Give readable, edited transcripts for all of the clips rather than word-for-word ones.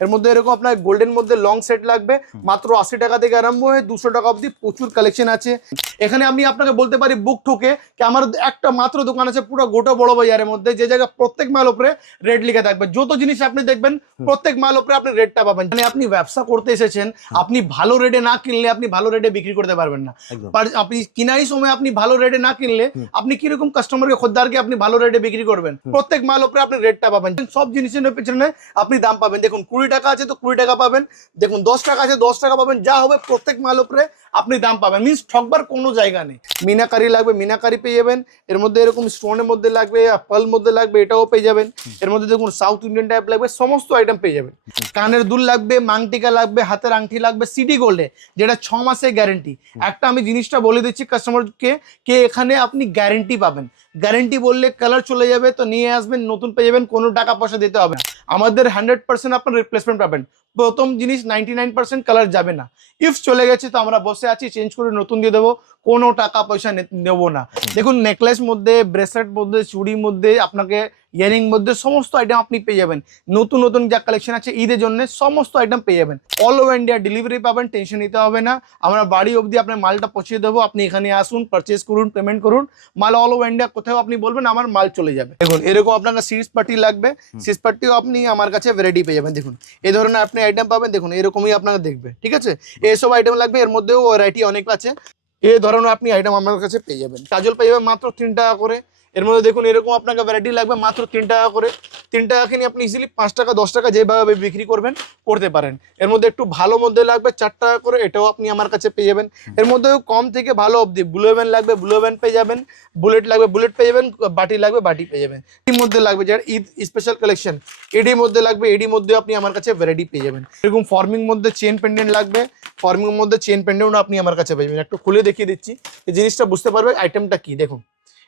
এর মধ্যে এরকম আপনার গোল্ডেন মধ্যে লং সেট লাগবে মাত্র 80 টাকা থেকে আরম্ভ হয়ে 200 টাকা অবধি প্রচুর কালেকশন আছে। এখানে আমি আপনাকে বলতে পারি বুক ঠুকে কি আমার একটা মাত্র দোকান আছে পুরো গোটা বড় বাজারের মধ্যে, যে জায়গা প্রত্যেক মাল উপরে রেট লিখে থাকবে। যত জিনিস আপনি দেখবেন প্রত্যেক মাল উপরে আপনি রেটটা পাবেন। মানে আপনি ব্যবসা করতে এসেছেন, আপনি ভালো রেটে না কিনলে আপনি ভালো রেটে বিক্রি করতে পারবেন না। আপনি কিনাই সময় আপনি ভালো রেটে না কিনলে আপনি কিরকম কাস্টমারকে খদ্দারকে আপনি ভালো রেটে বিক্রি করবেন? প্রত্যেক মাল উপরে আপনি রেটটা পাবেন। সব জিনিসের পেছনে আপনি দাম পাবেন। দেখুন 20 টাকা আছে তো 20 টাকা পাবেন, দেখুন 10 টাকা আছে 10 টাকা পাবেন, যা হবে প্রত্যেক মাল উপরে আপনি দাম পাবেন। মিন্স ঠকবার কোনো জায়গা নেই। মিনাকারি লাগবে মিনাকারি পেয়ে যাবেন, এর মধ্যে এরকম স্টোনের মধ্যে লাগবে, পার্ল মধ্যে লাগবে, এটাও পেয়ে যাবেন। এর মধ্যে দেখুন সাউথ ইন্ডিয়ান টাইপ লাগবে, সমস্ত আইটেম পেয়ে যাবেন। কানের দুল লাগবে, মাংটিকা লাগবে, হাতের আংটি লাগবে সিটি গোল্ডে, যেটা 6 মাসের গ্যারেন্টি। একটা আমি জিনিসটা বলে দিচ্ছি কাস্টমারকে, কে এখানে আপনি গ্যারেন্টি পাবেন। গ্যারেন্টি বললে কালার চলে যাবে তো নিয়ে আসবেন, নতুন পেয়ে যাবেন, কোনো টাকা পয়সা দিতে হবে না। আমাদের 100% আপনার রিপ্লেসমেন্ট পাবেন। প্রথম জিনিস 99% কালার যাবে না। ইফ চলে গেছে তো আমরা বসে আছি, চেঞ্জ করে নতুন দিয়ে দেবো, কোনো টাকা পয়সা নেবো না। দেখুন নেকলেস মধ্যে, ব্রেসলেট মধ্যে, চুড়ির মধ্যে, আপনাকে ইয়ারিং মধ্যে সমস্ত আইটেম আপনি পেয়ে যাবেন। নতুন নতুন যা কালেকশন আছে ঈদের জন্য সমস্ত আইটেম পেয়ে যাবেন। অল ওভার ইন্ডিয়া ডেলিভারি পাবেন, টেনশন নিতে হবে না। আমরা বাড়ি অবধি আপনার মালটা পৌঁছে দেবো। আপনি এখানে আসুন, পারচেস করুন, পেমেন্ট করুন, মাল অল ওভার ইন্ডিয়া কোথাও আপনি বলবেন আমার মাল চলে যাবে। দেখুন এরকম আপনার সিরিজ পার্টি লাগবে, সিরিজ পার্টিও আপনি আমার কাছে ভ্যারাইটি পেয়ে যাবেন। দেখুন এই ধরনের আপনি আইটেম পাবেন, দেখুন এরকমই আপনাকে দেখবে, ঠিক আছে? এইসব আইটেম লাগবে, এর মধ্যেও ভ্যারাইটি অনেক আছে। এই ধরনের আপনি আইটেম আমার কাছে পেয়ে যাবেন। কাজল পেয়ে যাবেন মাত্র 3 টাকা করে। এর মধ্যে দেখুন এরকম আপনাকে ভ্যারাইটি লাগবে মাত্র 3 টাকা করে। 3 টাকা কিনে আপনি ইজিলি 5 টাকা 10 টাকা যেভাবে বিক্রি করবেন করতে পারেন। এর মধ্যে একটু ভালো মধ্যে লাগবে 4 টাকা করে, এটাও আপনি আমার কাছে পেয়ে যাবেন। এর মধ্যেও কম থেকে ভালো অবধি ব্লু হেভেন লাগবে ব্লু হেভেন পেয়ে যাবেন, বুলেট লাগবে বুলেট পেয়ে যাবেন, বাটি লাগবে বাটি পেয়ে যাবেন। এর মধ্যে লাগবে যার ঈদ স্পেশাল কালেকশন, এডির মধ্যে লাগবে, এডির মধ্যে আপনি আমার কাছে ভ্যারাইটি পেয়ে যাবেন। এরকম ফর্মিং মধ্যে চেন পেন্ডেন্ট লাগবে, ফর্মিং মধ্যে চেন পেন্ডেন্ট আপনি আমার কাছে পেয়ে যাবেন। একটু খুলে দেখিয়ে দিচ্ছি, এই জিনিসটা বুঝতে পারবে আইটেমটা কি। দেখুন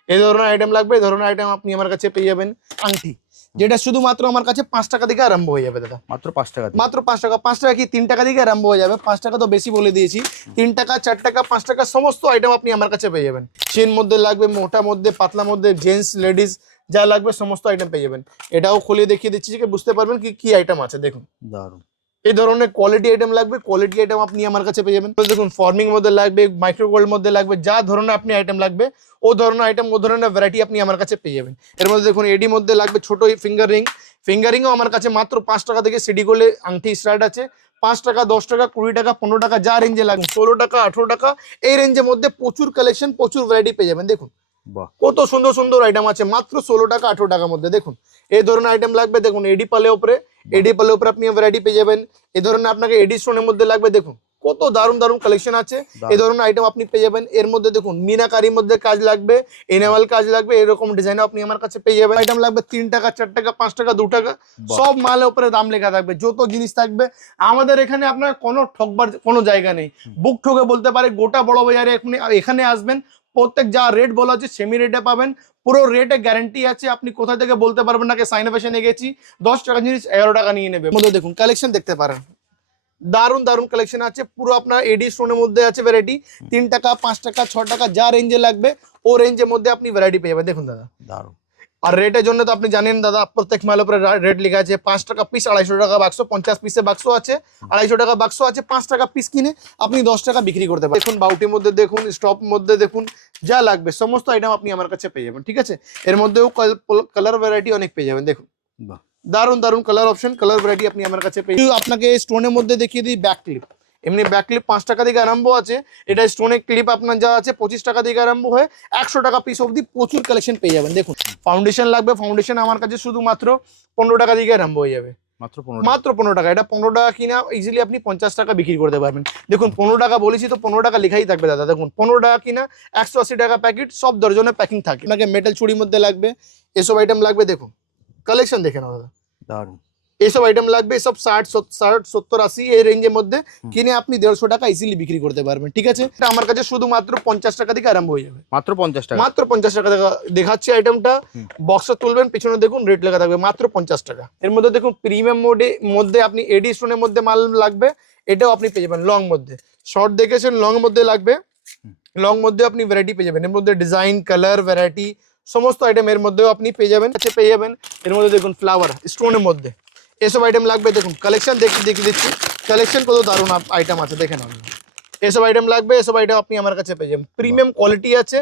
এই ধরনের আইটেম লাগবে, এই ধরনের আইটেম আপনি আমার কাছে পেয়ে যাবেন। আংটি যেটা শুধুমাত্র আমার কাছে 5 টাকা থেকে আরম্ভ হয়ে যাবে দাদা, মাত্র 5 টাকা, মাত্র 5 টাকা। 5 টাকা কি 3 টাকা থেকে আরম্ভ হয়ে যাবে, 5 টাকা তো বেশি বলে দিয়েছি। 3 টাকা 4 টাকা 5 টাকা সমস্ত আইটেম আপনি আমার কাছে পেয়ে যাবেন। চেন মধ্যে লাগবে, মোটা মধ্যে, পাতলা মধ্যে, জেন্টস লেডিস যা লাগবে সমস্ত আইটেম পেয়ে যাবেন। এটাও খুলে দেখিয়ে দিচ্ছি যে বুঝতে পারবেন কি কি আইটেম আছে। দেখুন দারুণ এই ধরনের কোয়ালিটি আইটেম লাগবে, কোয়ালিটি আইটেম আপনি আমার কাছে পেয়ে যাবেন। দেখুন ফর্মিং মধ্যে লাগবে, মাইক্রো গোল্ড মধ্যে লাগবে, যা ধরনের আপনি আইটেম লাগবে ও ধরনের আইটেম ও ধরনের ভ্যারাইটি আপনি আমার কাছে পেয়ে যাবেন। এর মধ্যে দেখুন এডি মধ্যে লাগবে ছোট ফিঙ্গার রিং, ফিঙ্গারিংও আমার কাছে মাত্র 5 টাকা থেকে সিডি গোল্ডে আংটি স্টার্ট আছে। 5 টাকা 10 টাকা 20 টাকা 15 টাকা যা রেঞ্জে লাগবে, 16 টাকা 18 টাকা এই রেঞ্জের মধ্যে প্রচুর কালেকশন প্রচুর ভ্যারাইটি পেয়ে যাবেন। দেখুন কত সুন্দর সুন্দর আইটেম আছে মাত্র 16 টাকা 18 টাকার মধ্যে। দেখুন এই ধরনের আইটেম লাগবে, দেখুন এডি পালে উপরে, এডি পালে উপরে আপনি ভ্যারাইটি পেয়ে যাবেন। এই ধরনের আপনাকে এডি স্টোনের মধ্যে লাগবে, দেখুন কত দারুণ দারুণ কালেকশন আছে, এই ধরনের আইটেম আপনি পেয়ে যাবেন। এর মধ্যে দেখুন মিনাকারির মধ্যে কাজ লাগবে, এনামেল কাজ লাগবে, এরকম ডিজাইনও আপনি আমার কাছে পেয়ে যাবেন। আইটেম লাগবে 3 টাকা 4 টাকা 5 টাকা 2 টাকা, সব মালের উপরে দাম লেখা থাকবে। যত জিনিস থাকবে আমাদের এখানে আপনার কোনো ঠকবার কোনো জায়গা নেই। বুক ঠকে বলতে পারে গোটা বড় বাজারে এখানে আসবেন, প্রত্যেক যা রেট বলা আছে সেমি রেটে পাবেন, পুরো রেটে গ্যারান্টি আছে। আপনি কোথা থেকে বলতে পারবেন না সাইনে ফ্যাশনে গেছি 10 টাকা জিনিস 11 টাকা নিয়ে নেবে। মধ্যে দেখুন কালেকশন দেখতে পারেন, দারুণ দারুণ কালেকশন আছে। পুরো আপনার এডি স্টোনের মধ্যে আছে ভ্যারাইটি, 3 টাকা 5 টাকা 6 টাকা যা রেঞ্জে লাগবে ও রেঞ্জের মধ্যে আপনি ভ্যারাইটি পেয়ে যাবেন। দেখুন দাদা দারুণ। আর রেটের জন্য তো আপনি জানেন দাদা, প্রত্যেক মালের উপরে রেট লেখা আছে। 5 টাকা পিস 250 টাকা বাক্স, 50 পিসের বাক্স আছে, 250 টাকা বাক্স আছে। 5 টাকা পিস কিনে আপনি 10 টাকা বিক্রি করতে পারেন। দেখুন বাউটির মধ্যে দেখুন, স্টপ মধ্যে দেখুন, যা লাগবে সমস্ত আইটেম আপনি আমার কাছে পেয়ে যাবেন, ঠিক আছে? এর মধ্যেও কালার ভ্যারাইটি অনেক পেয়ে যাবেন। দেখুন দারুণ দারুণ কালার অপশন, কালার ভ্যারাইটি আপনি আমার কাছে পেয়ে যাবেন। আপনাকে স্টোনের মধ্যে দেখিয়ে দিই ব্যাক ক্লিপ। এমনি ব্যাক ক্লিপ 5 টাকা থেকে আরম্ভ আছে, এটা স্টোনের ক্লিপ আপনার যা আছে 25 টাকা থেকে আরম্ভ হয়ে 100 টাকা পিস অবধি প্রচুর কালেকশন পেয়ে যাবেন। দেখুন ফাউন্ডেশন লাগবে, ফাউন্ডেশন আমার কাছে শুধুমাত্র 15 টাকা থেকে আরম্ভ হয়ে যাবে, মাত্র 15 টাকা। এটা 15 টাকা কিনা ইজিলি আপনি 50 টাকা বিক্রি করতে পারবেন। দেখুন 15 টাকা বলেছি তো 15 টাকা লেখাই থাকবে দাদা। দেখুন 15 টাকা কিনা 180 টাকা প্যাকেট, সব দর্জনে প্যাকিং থাকে। আপনাকে মেটাল চুড়ির মধ্যে লাগবে, এসব আইটেম লাগবে। দেখুন কালেকশন দেখে নাও দাদা, দারুণ। এইসব আইটেম লাগবে, সব 60 70 80 এই রেঞ্জের মধ্যে কিনে আপনি 150 টাকা ইজিলি বিক্রি করতে পারবেন, ঠিক আছে? এটা আমার কাছে শুধুমাত্র 50 টাকা থেকে আরম্ভ হয়ে যাবে, মাত্র 50 টাকা, মাত্র 50 টাকা দেখাচ্ছি আইটেমটা। বক্সে তুলবেন, পিছনে দেখুন রেট লেখা থাকবে মাত্র 50 টাকা। এর মধ্যে দেখুন প্রিমিয়াম মধ্যে আপনি এডি স্টোনের মধ্যে মাল লাগবে, এটাও আপনি পেয়ে যাবেন। লং মধ্যে শর্ট দেখেছেন, লং মধ্যে লাগবে, লং মধ্যে আপনি ভ্যারাইটি পেয়ে যাবেন। এর মধ্যে ডিজাইন কালার ভ্যারাইটি সমস্ত আইটেম এর মধ্যেও আপনি পেয়ে যাবেন। এর মধ্যে দেখুন ফ্লাওয়ার স্টোনের মধ্যে, এসব আইটেম লাগবে দেখুন কালেকশন দেখিয়ে দিচ্ছি কালেকশন কত দারুণ আইটেম আছে দেখে নাও এসব আইটেম লাগবে এসব আইটেম আপনি আমার কাছে পেয়ে যাবেন প্রিমিয়াম কোয়ালিটি আছে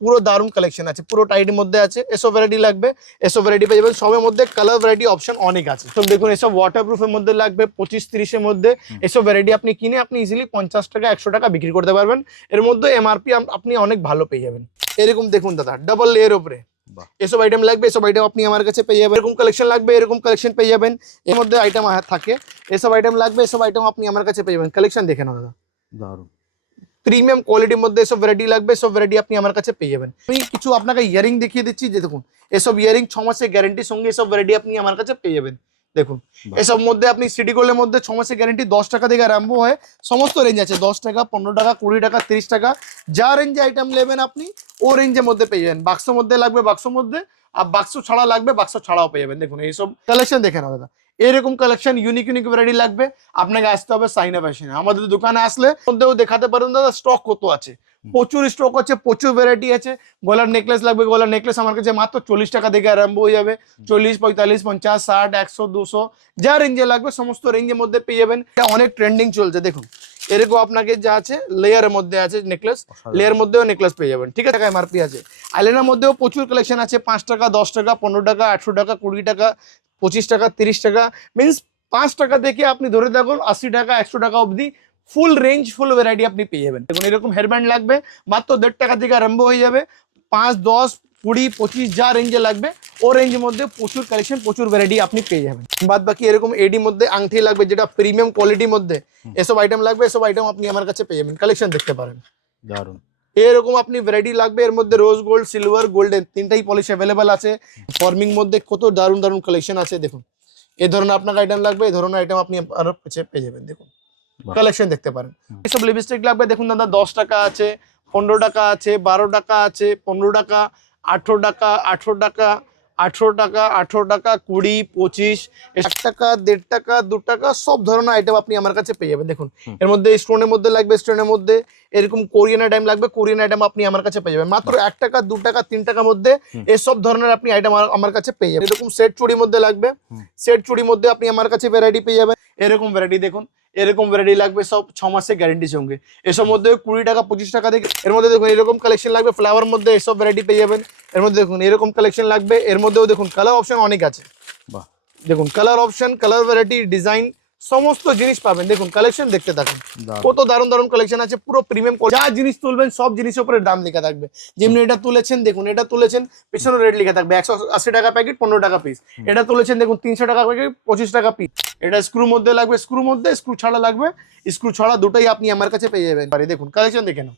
পুরো দারুণ কালেকশন আছে পুরো টাইটের মধ্যে আছে এসব ভ্যারাইটি লাগবে এসব ভ্যারাইটি পেয়ে যাবেন সবের মধ্যে কালার ভ্যারাইটি অপশন অনেক আছে তো দেখুন এসব ওয়াটারপ্রুফের মধ্যে লাগবে 25-30 এর মধ্যে এসব ভ্যারাইটি আপনি কিনে আপনি ইজিলি 50 টাকা 100 টাকা বিক্রি করতে পারবেন এর মধ্যে এমআরপি আপনি অনেক ভালো পেয়ে যাবেন এরকম দেখুন দাদা ডাবল লেয়ার উপরে এসব আইটেম লাগবে এসব আইটেম আপনি আমার কাছে পেয়ে যাবেন এরকম কালেকশন লাগবে এরকম কালেকশন পেয়ে যাবেন এর মধ্যে আইটেম থাকে এসব আইটেম লাগবে এসব আইটেম আপনি আমার কাছে পেয়ে যাবেন কালেকশন দেখে নাও দাদা দারুণ প্রিমিয়াম কোয়ালিটির মধ্যে এসব ভ্যারাইটি লাগবে সব ভ্যারাইটি আপনি আমার কাছে পেয়ে যাবেন আমি কিছু আপনাকে ইয়ারিং দেখিয়ে দিচ্ছি যে দেখুন এসব ইয়ারিং 6 মাসের গ্যারান্টির সঙ্গে এসব ভ্যারাইটি আপনি আমার কাছে পেয়ে যাবেন দেখুন এসব মধ্যে আপনি সিটি গোল্ডের মধ্যে 6 মাসের গ্যারান্টি 10 টাকা থেকে আরম্ভ হয় সমস্ত রেঞ্জ আছে 10 টাকা 15 টাকা 20 টাকা 30 টাকা যা রেঞ্জে আইটেম নেবেন আপনি ও রেঞ্জের মধ্যে পেয়ে যাবেন বাক্সের মধ্যে লাগবে বাক্সের মধ্যে আর বাক্স ছাড়া লাগবে বাক্স ছাড়াও পেয়ে যাবেন দেখুন এইসব কালেকশন দেখে নাও দাদা এরকম কালেকশন ইউনিক ভ্যারাইটি লাগবে আপনাকে আসতে হবে সাইনা ফ্যাশনে আমাদের দোকানে আসলে মধ্যেও দেখাতে পারেন দাদা স্টক কত আছে প্রচুর স্টক আছে প্রচুর ভ্যারাইটি আছে গলার নেকলেস লাগবে গলার নেকলেস আমার কাছে মাত্র 40 টাকা থেকে আরম্ভ হয়ে যাবে 40 45 50 60 100 200 যা রেঞ্জে লাগবে সমস্ত রেঞ্জের মধ্যে পেয়ে যাবেন এটা অনেক ট্রেন্ডিং চলছে দেখুন এরকম আপনাকে যা আছে লেয়ারের মধ্যে আছে নেকলেস লেয়ার মধ্যেও নেকলেস পেয়ে যাবেন ঠিক আছে টাকা এমআরপি আছে আইলাইনার মধ্যেও প্রচুর কালেকশন আছে 5 টাকা 10 টাকা 15 টাকা 800 টাকা 20 টাকা 25 টাকা 30 টাকা মিন্স 5 টাকা থেকে আপনি ধরে দেখুন 80 টাকা 100 টাকা অবধি ফুল রেঞ্জ ফুল ভ্যারাইটি আপনি পেয়ে যাবেন দেখুন এরকম হেয়ারব্যান্ড লাগবে মাত্র 1.5 টাকা থেকে আরম্ভ হয়ে যাবে 5 10 20 25 যা রেঞ্জে লাগবে ও রেঞ্জের মধ্যে প্রচুর কালেকশন প্রচুর ভ্যারাইটি আপনি পেয়ে যাবেন বাদ বাকি এরকম এডি মধ্যে আংটি লাগবে যেটা প্রিমিয়াম কোয়ালিটির মধ্যে এসব আইটেম লাগবে এসব আইটেম আপনি আমার কাছে পেয়ে যাবেন কালেকশন দেখতে পারেন দারুন এরকম আপনি ভ্যারাইটি লাগবে এর মধ্যে রোজ গোল্ড সিলভার গোল্ডেন তিনটাই পলিশ অ্যাভেলেবেল আছে ফর্মিং মধ্যে কত দারুন দারুন কালেকশন আছে দেখুন এই ধরনের আপনার আইটেম লাগবে এই ধরনের আইটেম আপনি আরো পেয়ে যাবেন দেখুন কালেকশন দেখতে পারেন এসব লিপস্টিক লাগবে দেখুন দাদা 10 টাকা আছে 15 টাকা আছে 12 টাকা আছে 15 টাকা 18 টাকা 18 টাকা 18 টাকা 18 টাকা 20 25 1 টাকা 1.5 টাকা 2 টাকা সব ধরনের আইটেম আপনি আমার কাছে পেয়ে যাবেন দেখুন এর মধ্যে স্টোনের মধ্যে লাগবে স্টোনের মধ্যে এরকম কোরিয়ান আইটেম লাগবে কোরিয়ান আইটেম আপনি আমার কাছে পেয়ে যাবেন মাত্র 1 টাকা 2 টাকা 3 টাকার মধ্যে এই সব ধরনের আপনি আইটেম আমার কাছে পেয়ে যাবেন এরকম সেট চুড়ির মধ্যে লাগবে সেট চুড়ির মধ্যে আপনি আমার কাছে ভ্যারাইটি পেয়ে যাবেন এরকম ভ্যারাইটি দেখুন এরকম ভ্যারাইটি লাগবে সব 6 মাসের গ্যারান্টির সঙ্গে এসব মধ্যে 20 টাকা 25 টাকা থেকে এর মধ্যে দেখুন এরকম কালেকশন লাগবে ফ্লাওয়ার মধ্যে এসব ভ্যারাইটি পেয়ে যাবেন এর মধ্যে দেখুন এরকম কালেকশন লাগবে এর মধ্যেও দেখুন কালার অপশন অনেক আছে বাহ দেখুন colour option colour variety design সমস্ত জিনিস পাবেন দেখুন কালেকশন দেখতে থাকুন কত দারুণ দারুণ কালেকশন আছে পুরো প্রিমিয়াম যা জিনিস তুলবেন সব জিনিসের উপরে দাম লেখা থাকবে যেমনি এটা তুলেছেন দেখুন এটা তুলেছেন পিছনে রেট লেখা থাকবে 180 টাকা প্যাকেট 15 টাকা পিস এটা তুলেছেন দেখুন 300 টাকা প্যাকেট 25 টাকা পিস এটা স্ক্রু মধ্যে লাগবে স্ক্রু মধ্যে স্ক্রু ছাড়া লাগবে স্ক্রু ছাড়া দুটোই আপনি আমার কাছে পেয়ে যাবেন দেখুন কালেকশন দেখে নাও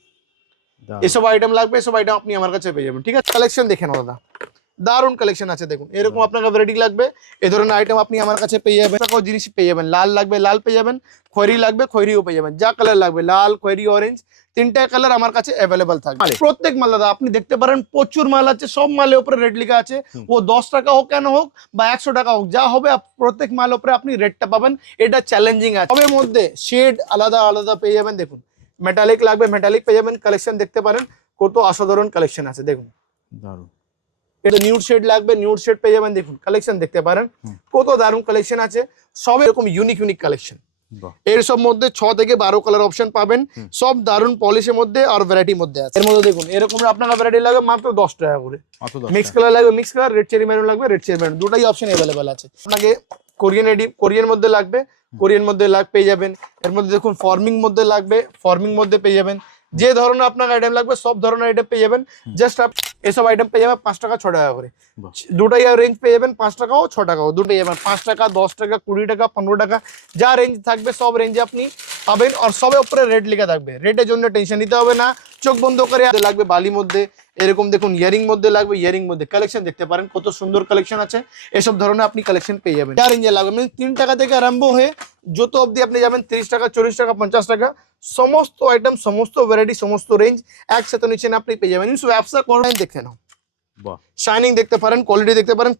এসব আইটেম লাগবে এসব আইটেম আপনি আমার কাছে পেয়ে যাবেন ঠিক আছে কালেকশন দেখে নাও দাদা দারুণ কালেকশন আছে দেখুন এরকম আপনাকে ভ্যারাইটি লাগবে এই ধরনের আইটেম আপনি আমার কাছে পেয়ে যাবেন কোনো জিনিস পেয়ে যাবেন লাল লাগবে লাল পেয়ে যাবেন খয়েরি লাগবে খয়েরিও পেয়ে যাবেন যা কালার লাগবে লাল খয়েরি অরেঞ্জ তিনটা কালার আমার কাছে অ্যাভেলেবল থাকবে প্রত্যেক মাল দাদা আপনি দেখতে পারেন প্রচুর মাল আছে সব মালের উপরে রেট লেখা আছে ও 10 টাকা হোক কেন হোক বা 100 টাকা হোক যা হবে প্রত্যেক মালের উপরে আপনি রেটটা পাবেন এটা চ্যালেঞ্জিং আছে সবের মধ্যে শেড আলাদা আলাদা পেয়ে যাবেন দেখুন মেটালিক লাগবে মেটালিক পেয়ে যাবেন কালেকশন দেখতে পারেন কত অসাধারণ কালেকশন আছে দেখুন দারুণ এটা নিউড শেড লাগবে নিউড শেড পেয়ে যাবেন দেখুন কালেকশন দেখতে পারেন কত দারুণ কালেকশন আছে সব এরকম ইউনিক কালেকশন এর সব মধ্যে 6 থেকে 12 কালার অপশন পাবেন সব দারুণ পলিশের মধ্যে আর ভ্যারাইটির মধ্যে আছে এর মধ্যে দেখুন এরকম আপনার ভ্যারাইটি লাগবে মাত্র 10 টাকা করে মিক্স কালার লাগবে mix colour red cherry maroon লাগবে রেড চেরি মেরুন দুটাই অপশন अवेलेबल আছে আপনাকে কোরিয়ান মধ্যে লাগবে কোরিয়ান মধ্যে পেয়ে যাবেন এর মধ্যে দেখুন ফর্মিং মধ্যে লাগবে ফর্মিং মধ্যে পেয়ে যাবেন যে ধরনের আপনার আইটেম লাগবে সব ধরনের আইটেম পেয়ে যাবেন জাস্ট এসব আইটেম পেয়ে যাবেন 5 টাকা 6 টাকা করে দুটাই রেঞ্জ পেয়ে যাবেন 5 টাকাও 6 টাকাও দুটোই যাবেন 5 টাকা 10 টাকা 20 টাকা 15 টাকা যা রেঞ্জ থাকবে সব রেঞ্জে আপনি পাবেন আর সবের উপরে রেট লেখা থাকবে রেটের জন্য টেনশন নিতে হবে না চোখ বন্ধ করে লাগবে বালি মধ্যে এরকম দেখুন ইয়ারিং মধ্যে লাগবে ইয়ারিং মধ্যে কালেকশন দেখতে পারেন কত সুন্দর কালেকশন আছে এসব ধরনের আপনি কালেকশন পেয়ে যাবেন যা রেঞ্জে লাগবে মানে 3 টাকা থেকে আরম্ভ হয়ে যত অবধি আপনি যাবেন 30 টাকা 40 টাকা 50 টাকা সমস্ত আইটেম সমস্ত ভ্যারাইটি সমস্ত রেঞ্জ একসাথে নিচে আপনি পেয়ে যাবেন ব্যবসা করেন দেখে নাও শাইনিং দেখতে পারেন কোয়ালিটি দেখতে পারেন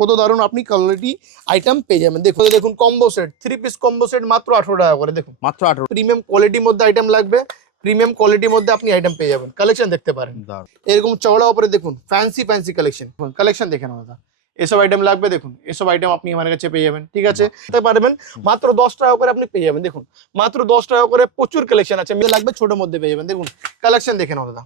কত দারুণ আপনি কোয়ালিটি আইটেম পেয়ে যাবেন দেখুন combo set 3 piece combo set মাত্র 18 টাকা করে দেখুন মাত্র 18 প্রিমিয়াম কোয়ালিটির মধ্যে আইটেম লাগবে প্রিমিয়াম কোয়ালিটির মধ্যে আপনি আইটেম পেয়ে যাবেন কালেকশন দেখতে পারেন এরকম চওড়া উপরে দেখুন ফ্যান্সি কালেকশন দেখে নাও দাদা এসব আইটেম লাগবে, দেখুন এসব আইটেম আপনি আমার কাছে পেয়ে যাবেন, ঠিক আছে দেখতে পারবেন। মাত্র 10 টাকা করে আপনি পেয়ে যাবেন, দেখুন মাত্র 10 টাকা করে প্রচুর কালেকশন আছে, মেয়ে লাগবে ছোট মধ্যে পেয়ে যাবেন। দেখুন কালেকশন দেখে নাও দাদা,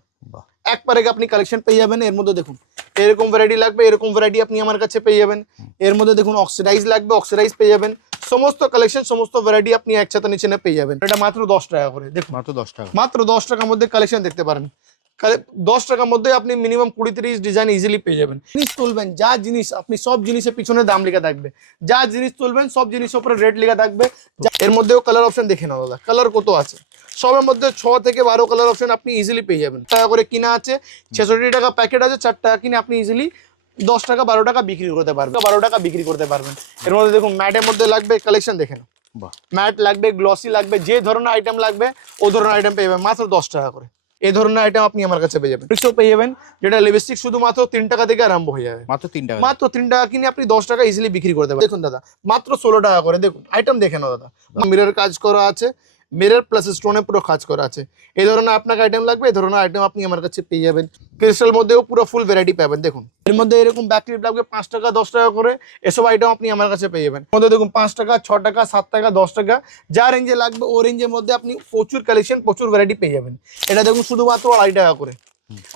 একবারে আপনি কালেকশন পেয়ে যাবেন। এর মধ্যে দেখুন এরকম ভ্যারাইটি লাগবে, এরকম ভ্যারাইটি আপনি আমার কাছে পেয়ে যাবেন। এর মধ্যে দেখুন অক্সিডাইজ লাগবে, অক্সিডাইজ পেয়ে যাবেন। সমস্ত কালেকশন সমস্ত ভ্যারাইটি আপনি একসাথে নিচে পেয়ে যাবেন। এটা মাত্র 10 টাকা করে, দেখুন মাত্র 10 টাকা, মাত্র 10 টাকার মধ্যে কালেকশন দেখতে পারেন। 10 টাকার মধ্যে আপনি মিনিমাম 20-30 ডিজাইন ইজিলি পেয়ে যাবেন। জিনিস তুলবেন, যা জিনিস আপনি সব জিনিসের পিছনে দাম লেখা থাকবে, যা জিনিস তুলবেন সব জিনিসের উপরে রেট লেখা থাকবে। এর মধ্যেও কালার অপশন দেখে নাও দাদা, কালার কত আছে, সবের মধ্যে 6 থেকে 12 কালার অপশন আপনি ইজিলি পেয়ে যাবেন। টাকা করে কিনা আছে, 66 টাকা প্যাকেট আছে, 4 টাকা কিনে আপনি ইজিলি 10 টাকা 12 টাকা বিক্রি করতে পারবেন, 12 টাকা বিক্রি করতে পারবেন। এর মধ্যে দেখুন ম্যাটের মধ্যে লাগবে, কালেকশন দেখে নাও, ম্যাট লাগবে, গ্লসি লাগবে, যে ধরনের আইটেম লাগবে ও ধরনের আইটেম পেয়ে যাবেন মাত্র 10 টাকা করে। এই ধরনের আইটেম আপনি আমার কাছে পেয়ে যাবেন। লিপস্টিক পেয়ে যাবেন, যেটা লিপস্টিক শুধুমাত্র 3 টাকা থেকে আরম্ভ হয়ে যাবে, মাত্র 3 টাকা, মাত্র 3 টাকা কিনে আপনি 10 টাকা ইজিলি বিক্রি করতে পারবেন। দেখুন দাদা মাত্র 16 টাকা করে, দেখুন আইটেম দেখে নাও দাদা, মিরর কাজ করা আছে, মিরর প্লাস স্টোনে পুরো কাজ করা আছে। এই ধরনের আপনাকে আইটেম লাগবে, এই ধরনের আইটেম আপনি আমার কাছে পেয়ে যাবেন। ক্রিস্টাল মধ্যেও পুরো ফুল ভ্যারাইটি পাবেন। দেখুন এর মধ্যে এরকম ব্যাক ক্লিপ লাগবে 5 টাকা 10 টাকা করে, এসব আইটেম আপনি আমার কাছে পেয়ে যাবেন। এর মধ্যে দেখুন 5 টাকা 6 টাকা 7 টাকা 10 টাকা, যা রেঞ্জে লাগবে ও রেঞ্জের মধ্যে আপনি প্রচুর কালেকশন প্রচুর ভ্যারাইটি পেয়ে যাবেন। এটা দেখুন শুধুমাত্র 2.5 টাকা করে,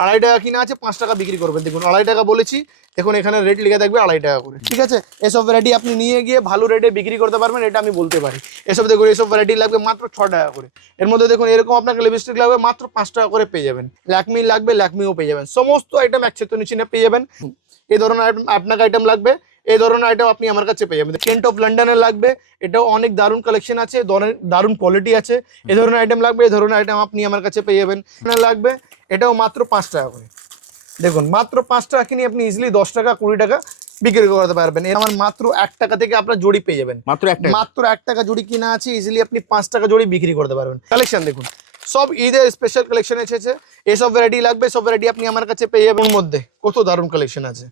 2.5 টাকা কিনা আছে, 5 টাকা বিক্রি করবেন। দেখুন 2.5 টাকা বলেছি, দেখুন এখানে রেট লিখে থাকবে 2.5 টাকা করে, ঠিক আছে। এসব ভ্যারাইটি আপনি নিয়ে গিয়ে ভালো রেটে বিক্রি করতে পারবেন, এটা আমি বলতে পারি। এসব দেখুন এসব ভ্যারাইটি লাগবে মাত্র 6 টাকা করে। এর মধ্যে দেখুন এরকম আপনাকে লিপস্টিক লাগবে মাত্র 5 টাকা করে পেয়ে যাবেন। ল্যাকমি লাগবে, ল্যাকমিও পেয়ে যাবেন। সমস্ত আইটেম একসাথে নিচে পেয়ে যাবেন। এই ধরনের আপনাকে আইটেম লাগবে, এই ধরনের আইটেম আপনি আমার কাছে পেয়ে যাবেন। কেন্ট অফ লন্ডনের লাগবে, এটাও অনেক দারুণ কালেকশন আছে, দারুণ কোয়ালিটি আছে। এই ধরনের আইটেম লাগবে, এই ধরনের আইটেম আপনি আমার কাছে পেয়ে যাবেন। লাগবে এটাও মাত্র 5 টাকা করে, দেখুন মাত্র 5 টাকা কিনে আপনি ইজিলি 10 টাকা 20 টাকা বিক্রি করতে পারবেন। এর আমার মাত্র 1 টাকা থেকে আপনার জড়ি পেয়ে যাবেন, মাত্র 1 টাকা, মাত্র 1 টাকা জড়ি কিনা আছে, ইজিলি আপনি 5 টাকা জড়ি বিক্রি করতে পারবেন। কালেকশন দেখুন সব ঈদের স্পেশাল কালেকশন এসেছে, এসব ভ্যারাইটি লাগবে, সব ভ্যারাইটি আপনি আমার কাছে পেয়ে যাবেন। এর মধ্যে কত দারুণ কালেকশন আছে,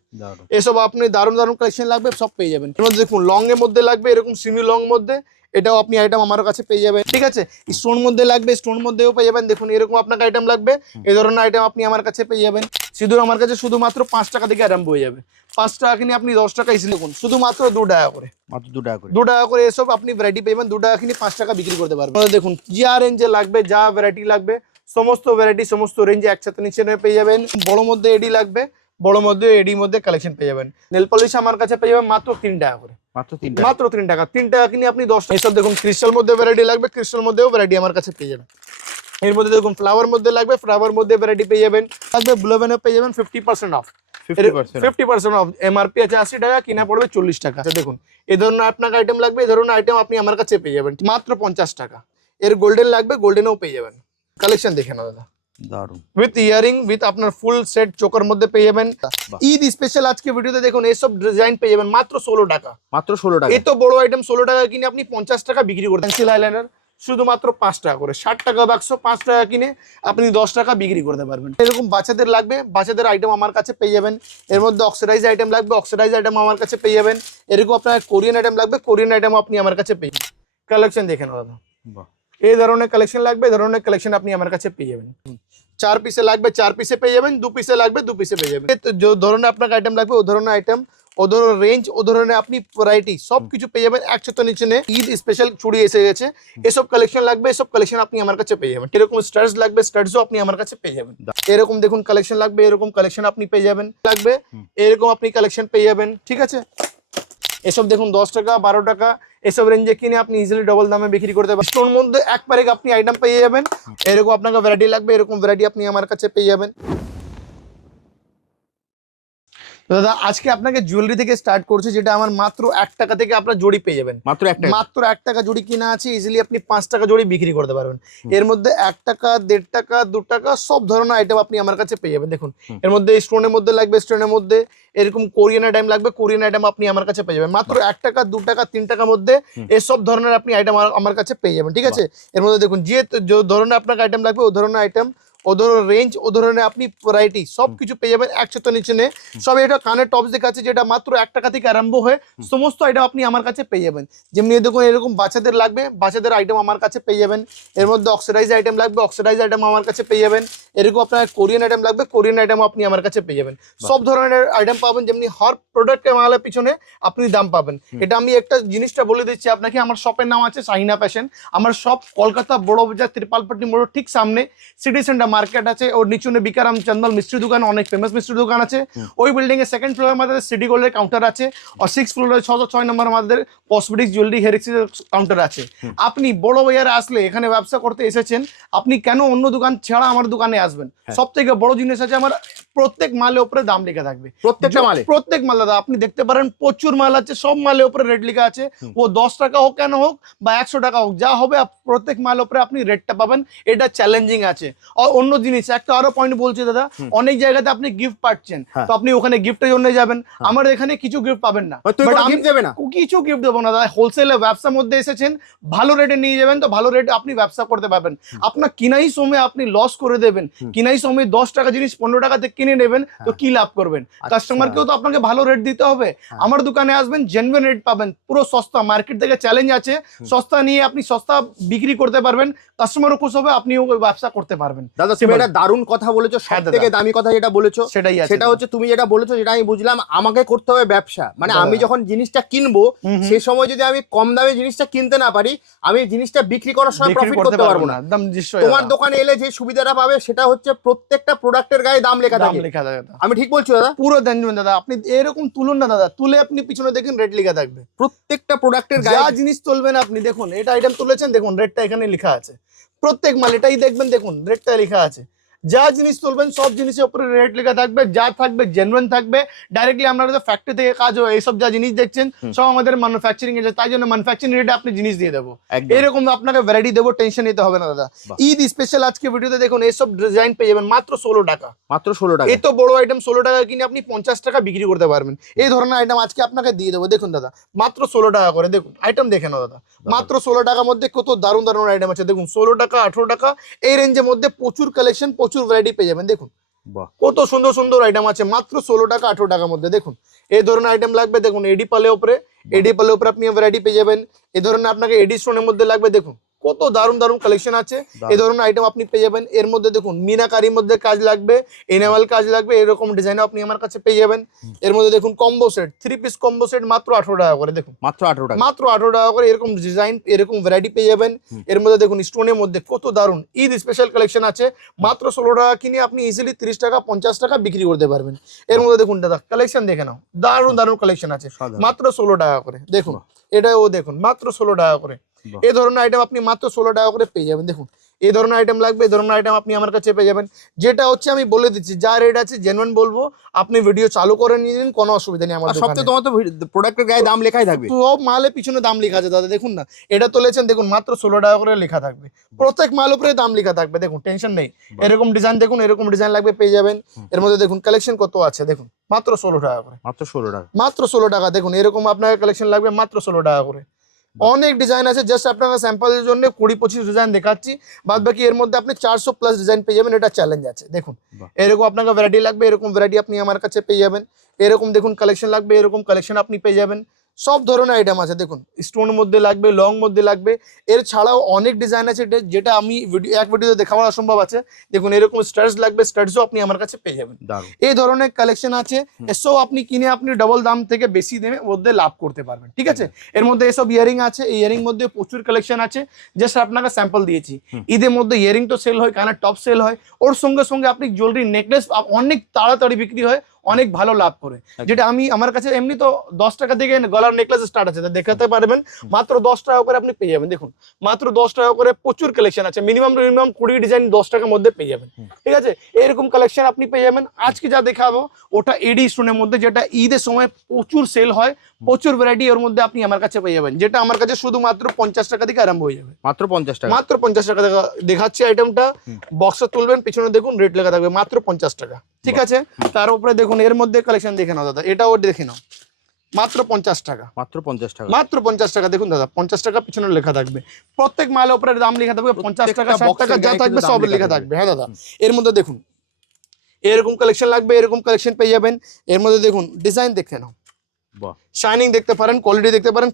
এসব আপনি দারুণ দারুণ কালেকশন লাগবে সব পেয়ে যাবেন। এর মধ্যে দেখুন লং এর মধ্যে লাগবে, এরকম সিমি লং মধ্যে, এটাও আপনি আইটেম আমার কাছে পেয়ে যাবেন, ঠিক আছে। স্টোন মধ্যে লাগবে, স্টোন মধ্যেও পেয়ে যাবেন। দেখুন এরকম আপনাকে আইটেম লাগবে, এই ধরনের আইটেম আপনি আমার কাছে পেয়ে যাবেন। সিঁদুর আমার কাছে শুধুমাত্র 5 টাকা থেকে আরম্ভ হয়ে যাবে, 5 টাকা কিনে আপনি 10 টাকা ইজিলি, দেখুন শুধুমাত্র 2 টাকা করে, মাত্র 2 টাকা করে, 2 টাকা করে এসব আপনি ভ্যারাইটি পেয়ে 2 টাকা কিনে 5 টাকা বিক্রি করতে পারবেন। দেখুন যা রেঞ্জে লাগবে, যা ভ্যারাইটি লাগবে, সমস্ত ভ্যারাইটি সমস্ত রেঞ্জে একসাথে নিচে পেয়ে যাবেন। বড় মধ্যে এডি লাগবে, বড় মধ্যে এডির মধ্যে কালেকশন পেয়ে যাবেন। নেল পলিশ আমার কাছে পেয়ে যাবেন মাত্র 3 টাকা করে, মাত্র 3 টাকা, মাত্র 3 টাকা, 3 টাকা কিনে আপনি 10 টাকা। এসব দেখুন ক্রিস্টাল মধ্যে ভ্যারাইটি লাগবে, ক্রিস্টাল মধ্যেও ভ্যারাইটি আমার কাছে পেয়ে যাবেন। এর মধ্যে দেখুন ফ্লাওয়ার মধ্যে লাগবে, ফ্লাওয়ার মধ্যে ভ্যারাইটি পেয়ে যাবেন। লাগবে ব্লুভেনে পেয়ে যাবেন 50% অফ, 50% অফ। এমআরপি আছে 80 টাকা, কিনা পড়বে 40 টাকা। দেখুন এই ধরনের আপনাকে আইটেম লাগবে, এই ধরনের আইটেম আপনি আমার কাছে পেয়ে যাবেন মাত্র 50 টাকা। এর গোল্ডেন লাগবে, গোল্ডেনও পেয়ে যাবেন। কালেকশন দেখে নাও দাদা, দারুন, উইথ ইয়ারিং উইথ আপনার ফুল সেট চোকার মধ্যে পেয়ে যাবেন। ঈদ স্পেশাল আজকে ভিডিওতে দেখুন এইসব ডিজাইন পেয়ে যাবেন মাত্র 16 টাকা, মাত্র 16 টাকা। এই তো বড় আইটেম 16 টাকা কিনে আপনি 50 টাকা বিক্রি করতেন। পেন্সিল আইলাইনার শুধুমাত্র 5 টাকা করে, 60 টাকা বাক্স, 5 টাকা কিনে আপনি 10 টাকা বিক্রি করতে পারবেন। এরকম বাচ্চাদের লাগবে, বাচ্চাদের আইটেম আমার কাছে পেয়ে যাবেন। এর মধ্যে অক্সিডাইজ আইটেম লাগবে, অক্সিডাইজ আইটেম আমার কাছে পেয়ে যাবেন। এরকম আপনার কোরিয়ান আইটেম লাগবে, কোরিয়ান আইটেম আপনি আমার কাছে পেয়ে যাবেন। কালেকশন দেখেন দাদা, এই ধরনের কালেকশন লাগবে, এই ধরনের কালেকশন আপনি আমার কাছে পেয়ে যাবেন। 4 পিসে লাগবে 4 পিসে পেয়ে যাবেন, 2 পিসে লাগবে 2 পিসে পেয়ে যাবেন। যে ধরনের আপনার আইটেম লাগবে ও ধরনের আইটেম, ও ধরনের রেঞ্জ, ও ধরনের আপনি ভ্যারাইটি সবকিছু পেয়ে যাবেন একসাথে নিচে। ঈদ স্পেশাল চুড়ি এসে গেছে, এসব কালেকশন লাগবে, এসব কালেকশন আপনি আমার কাছে পেয়ে যাবেন। এরকম স্টার্স লাগবে, স্টার্সও আপনি আমার কাছে পেয়ে যাবেন। এরকম দেখুন কালেকশন লাগবে, এরকম কালেকশন আপনি পেয়ে যাবেন। লাগবে এরকম আপনি কালেকশন পেয়ে যাবেন, ঠিক আছে। এসব দেখুন 10 টাকা 12 টাকা এসব রেঞ্জে কিনে আপনি ইজিলি ডবল দামে বিক্রি করতে পারবেন। স্টোর মধ্যে একবারে আপনি আইটেম পেয়ে যাবেন। এরকম আপনাকে ভ্যারাইটি লাগবে, এরকম ভ্যারাইটি আপনি আমার কাছে পেয়ে যাবেন। দাদা আজকে আপনাকে জুয়েলারি থেকে স্টার্ট করছি, যেটা আমার মাত্র 1 টাকা থেকে আপনার জড়ি পেয়ে যাবেন। মাত্র 1 টাকা, মাত্র 1 টাকা জড়ি কিনা আছে, ইজিলি আপনি 5 টাকা জড়ি বিক্রি করতে পারবেন। এর মধ্যে 1 টাকা 1.5 টাকা 2 টাকা সব ধরনের আইটেম আপনি আমার কাছে পেয়ে যাবেন। দেখুন এর মধ্যে স্টোনের মধ্যে লাগবে, স্টোনের মধ্যে এরকম কোরিয়ান আইটেম লাগবে, কোরিয়ান আইটেম আপনি আমার কাছে পেয়ে যাবেন। মাত্র 1 টাকা 2 টাকা 3 টাকার মধ্যে এসব ধরনের আপনি আইটেম আমার কাছে পেয়ে যাবেন, ঠিক আছে। এর মধ্যে দেখুন যে ধরনের আপনাকে আইটেম লাগবে ও ধরনের আইটেম, ও ধরনের রেঞ্জ, ও ধরনের আপনি ভ্যারাইটি সবকিছু পেয়ে যাবেন একসাথে নিচে নে। সব এটা কানের টপস দেখাচ্ছে যেটা মাত্র 1 টাকা থেকে আরম্ভ হয়ে সমস্ত আইটেম আপনি আমার কাছে পেয়ে যাবেন। যেমনি দেখুন এরকম বাচ্চাদের লাগবে, বাচ্চাদের আইটেম আমার কাছে পেয়ে যাবেন। এর মধ্যে অক্সিডাইজ আইটেম লাগবে, অক্সিডাইজ আইটেম আমার কাছে পেয়ে যাবেন। এরকম আপনার কোরিয়ান আইটেম লাগবে, কোরিয়ান আইটেম আপনি আমার কাছে পেয়ে যাবেন। সব ধরনের আইটেম পাবেন, যেমনি হর প্রোডাক্টের মালের পিছনে আপনি দাম পাবেন। এটা আমি একটা জিনিসটা বলে দিচ্ছি আপনাকে, আমার শপের নাম আছে শাহিনা ফ্যাশন। আমার শপ কলকাতা বড় বাজার ত্রিপালপট্টি মোড় ঠিক সামনে সিটি সেন্টার মার্কেট আছে, ওর নিচুনে বিকারাম চন্দল মিষ্টি দোকান, অনেক ফেমাস মিষ্টি দোকান আছে। ওই বিল্ডিং এর সেকেন্ড ফ্লোরে আমাদের সিটি গোল্ডের কাউন্টার আছে, আর 6 ফ্লোরে 606 নম্বর আমাদের কসমেটিক্স জুয়েলারি হেরিক্সের কাউন্টার আছে। আপনি বড় বাজারে আসলে এখানে ব্যবসা করতে এসেছেন, আপনি কেন অন্য দোকান ছাড়া আমার দোকানে আসবেন? সব থেকে বড় জিনিস আছে আমার প্রত্যেক মালের উপরে দাম লেখা থাকবে, প্রত্যেক মাল দাদা আপনি দেখতে পারেন প্রচুর মাল আছে, সব মালের উপরে রেট লেখা আছে। ও 10 টাকা হোক কেন হোক বা 100 টাকা হোক, যা হবে প্রত্যেক মালের উপরে আপনি রেটটা পাবেন। এটা চ্যালেঞ্জিং আছে। আর অন্য জিনিস একটা আরো পয়েন্ট বলছি দাদা, অনেক জায়গাতে আপনি গিফট পাচ্ছেন, তো আপনি ওখানে গিফটের জন্য যাবেন, আমার এখানে কিছু গিফট পাবেন না, কিছু গিফট দেবো না দাদা। হোলসেলে ব্যবসার মধ্যে এসেছেন, ভালো রেটে নিয়ে যাবেন, তো ভালো রেটে আপনি ব্যবসা করতে পারবেন। আপনার কিনাই সময় আপনি লস করে দেবেন, কিনাই সময় 10 টাকা জিনিস 15 টাকাতে কিনে নেবেন, তো কি লাভ করবেন? কাস্টমারকেও তো আপনাকে ভালো রেট দিতে হবে। আমার দোকানে আসবেন, জেনুইন রেট পাবেন, পুরো সস্তা। মার্কেট থেকে চ্যালেঞ্জ আছে, সস্তা নিয়ে আপনি সস্তা বিক্রি করতে পারবেন, কাস্টমারও খুশ হবে, আপনিও ব্যবসা করতে পারবেন। দাদা তুমি একটা দারুণ কথা বলেছো, সবথেকে দামি কথা যেটা বলেছো সেটা হচ্ছে তুমি যেটা বলেছো যেটা আমি বুঝলাম, আমাকে করতে হবে ব্যবসা। মানে আমি যখন জিনিসটা কিনবো সেই সময় যদি আমি কম দামে জিনিসটা কিনতে না পারি, আমি জিনিসটা বিক্রি করার সময় প্রফিট করতে পারবো না। তোমার দোকানে এলে যে সুবিধাটা পাবে সেটা হচ্ছে প্রত্যেকটা প্রোডাক্টের গায়ে দাম লেখা থাকে। আমি ঠিক বলছি দাদা? পুরো জানবেন দাদা, আপনি এরকম তুলুন না দাদা, তুলে আপনি পিছনে দেখেন রেট লেখা থাকবে। প্রত্যেকটা প্রোডাক্টের গায়ে যা জিনিস তুলবেন আপনি দেখুন, এটা আইটেম তুলেছেন দেখুন রেটটা এখানে লেখা আছে, প্রত্যেক মাল এটাই দেখবেন দেখুন রেটটা লেখা আছে। যা জিনিস তুলবেন সব জিনিসের উপরে রেট লেখা থাকবে, যা থাকবে জেনুইন থাকবে। ডাইরেক্টলি আপনাদের ফ্যাক্টরি থেকে কাজ হয়, এইসব যা জিনিস দেখছেন সব আমাদের ম্যানুফ্যাকচারিং এ, তাই জন্য ম্যানুফ্যাকচারিং রেটে আপনি জিনিস দিয়ে দেবো। এরকম আপনাকে ভ্যারাইটি দেবো, টেনশন নিতে হবে না দাদা। ঈদ স্পেশাল আজকে ভিডিওতে দেখুন এইসব ডিজাইন পেয়ে যাবেন মাত্র 16 টাকা। মাত্র 16 টাকা। এত বড় আইটেম 16 টাকা কিনে আপনি 50 টাকা বিক্রি করতে পারবেন। এই ধরনের আইটেম আজকে আপনাকে দিয়ে দেবো। দেখুন দাদা মাত্র 16 টাকা করে, দেখুন আইটেম দেখে নাও দাদা, মাত্র 16 টাকার মধ্যে কত দারুণ দারুণ আইটেম আছে। দেখুন 16 টাকা 18 টাকা এই রেঞ্জের মধ্যে প্রচুর কালেকশন, প্রচুর ভ্যারাইটি পেয়ে যাবেন। দেখুন কত সুন্দর সুন্দর আইটেম আছে মাত্র 16 টাকা 18 টাকার মধ্যে। দেখুন এই ধরনের আইটেম লাগবে, দেখুন এডি পালের উপরে, এডি পালের উপরে আপনি ভ্যারাইটি পেয়ে যাবেন। এই ধরনের আপনাকে এডি স্টোনের মধ্যে লাগবে, দেখুন কত দারুণ দারুণ কালেকশন আছে। এই ধরনের আইটেম আপনি পেয়ে যাবেন। এর মধ্যে দেখুন মিনাকারির মধ্যে কাজ লাগবে, এনামেল কাজ লাগবে, এরকম ডিজাইন আপনি আমার কাছে পেয়ে যাবেন। এর মধ্যে দেখুন combo set, 3 piece combo set মাত্র 18 টাকা করে। দেখুন মাত্র 18 টাকা, মাত্র 18 টাকা করে এরকম ডিজাইন, এরকম ভ্যারাইটি পেয়ে যাবেন। এর মধ্যে দেখুন স্টোনের মধ্যে কত দারুণ ঈদ স্পেশাল কালেকশন আছে। মাত্র 16 টাকা কিনে আপনি ইজিলি 30 টাকা 50 টাকা বিক্রি করতে পারবেন। এর মধ্যে দেখুন দাদা কালেকশন দেখে নাও, দারুণ দারুণ কালেকশন আছে মাত্র 16 টাকা করে। দেখুন এটাও দেখুন মাত্র 16 টাকা করে। এই ধরনের আইটেম আপনি মাত্র 16 টাকা করে পেয়ে যাবেন। দেখুন এই ধরনের আইটেম লাগবে, এই ধরনের আইটেম আপনি আমার কাছে পেয়ে যাবেন। যেটা হচ্ছে আমি বলে দিচ্ছি, যা রেট আছে জেনুইন বলবো, আপনি ভিডিও চালু করে নিয়ে নিন, কোনো অসুবিধা নেই। আমার সবথেকে তোমার তো প্রোডাক্টের গায়ে দাম লেখাই থাকবে, সব মালের পিছনে দাম লেখা আছে দাদা। দেখুন না এটা তুলেছেন, দেখুন মাত্র 16 টাকা করে লেখা থাকবে, প্রত্যেক মাল উপরে দাম লেখা থাকবে। দেখুন টেনশন নেই, এরকম ডিজাইন দেখুন, এরকম ডিজাইন লাগবে পেয়ে যাবেন। এর মধ্যে দেখুন কালেকশন কত আছে, দেখুন মাত্র 16 টাকা করে, মাত্র 16 টাকা, মাত্র 16 টাকা। দেখুন এরকম আপনার কালেকশন লাগবে মাত্র 16 টাকা করে। অনেক ডিজাইন আছে, জাস্ট আপনাকে স্যাম্পলের জন্য 20-25 ডিজাইন দেখাচ্ছি, বাদ বাকি এর মধ্যে আপনি 400 প্লাস ডিজাইন পেয়ে যাবেন। এটা চ্যালেঞ্জ আছে। দেখুন এরকম আপনাকে ভ্যারাইটি লাগবে, এরকম ভ্যারাইটি আপনি আমার কাছে পেয়ে যাবেন। এরকম দেখুন কালেকশন লাগবে, এরকম কালেকশন আপনি পেয়ে যাবেন। সব ধরনের আইটেম আছে। দেখুন স্টোন মধ্যে লাগবে, লং মধ্যে লাগবে, এর ছাড়াও অনেক ডিজাইন আছে যেটা আমি এক ভিডিওতে দেখানো অসম্ভব আছে। দেখুন এরকম স্টার্স লাগবে, স্টার্সও আপনি আমার কাছে পেয়ে যাবেন। এই ধরনের কালেকশন আছে, এসব আপনি কিনে আপনি ডবল দাম থেকে বেশি দামে মধ্যে লাভ করতে পারবেন। ঠিক আছে, এর মধ্যে এসব ইয়ারিং আছে, এই ইয়ারিং মধ্যে প্রচুর কালেকশন আছে, জাস্ট আপনাকে স্যাম্পল দিয়েছি। ঈদের মধ্যে ইয়ারিং তো সেল হয়, কানের টপ সেল হয়, ওর সঙ্গে সঙ্গে আপনি জুয়েলারি নেকলেস অনেক তাড়াতাড়ি বিক্রি হয়, অনেক ভালো লাভ করে। যেটা আমি আমার কাছে এমনি তো 10 টাকা থেকে গলার নেকলেস স্টার্ট আছে, দেখাতে পারবেন মাত্র 10 টাকা করে আপনি পেয়ে যাবেন। দেখুন মাত্র 10 টাকা করে প্রচুর কালেকশন আছে, মিনিমাম 20 ডিজাইন 10 টাকার মধ্যে পেয়ে যাবেন। ঠিক আছে, এরকম কালেকশন আপনি পেয়ে যাবেন। আজকে যা দেখাবো ওটা এডি স্টোনের মধ্যে, যেটা ঈদের সময় প্রচুর সেল হয়, প্রচুর ভ্যারাইটি এর মধ্যে আপনি আমার কাছে পেয়ে যাবেন। যেটা আমার কাছে শুধুমাত্র 50 টাকা থেকে আরম্ভ হয়ে যাবে, মাত্র 50 টাকা, মাত্র 50 টাকা দেখাচ্ছি আইটেমটা। বক্সে তুলবেন, পিছনে দেখুন রেট লেখা থাকবে মাত্র 50 টাকা। ঠিক আছে, তার উপরে দেখুন এর মধ্যে কালেকশন দেখে নাও দাদা, এটাও দেখে নাও, মাত্র 50 টাকা, মাত্র 50 টাকা, মাত্র 50 টাকা। দেখুন দাদা 50 টাকা পিছনে লেখা থাকবে, প্রত্যেক মালের উপরে দাম লেখা থাকবে, 50 টাকা 60 টাকা যা থাকবে সব লেখা থাকবে। হ্যাঁ দাদা, এর মধ্যে দেখুন এরকম কালেকশন লাগবে, এরকম কালেকশন পেয়ে যাবেন। এর মধ্যে দেখুন ডিজাইন দেখে নাও, শাইনিং দেখতে পারেন, কোয়ালিটি দেখতে পারেন,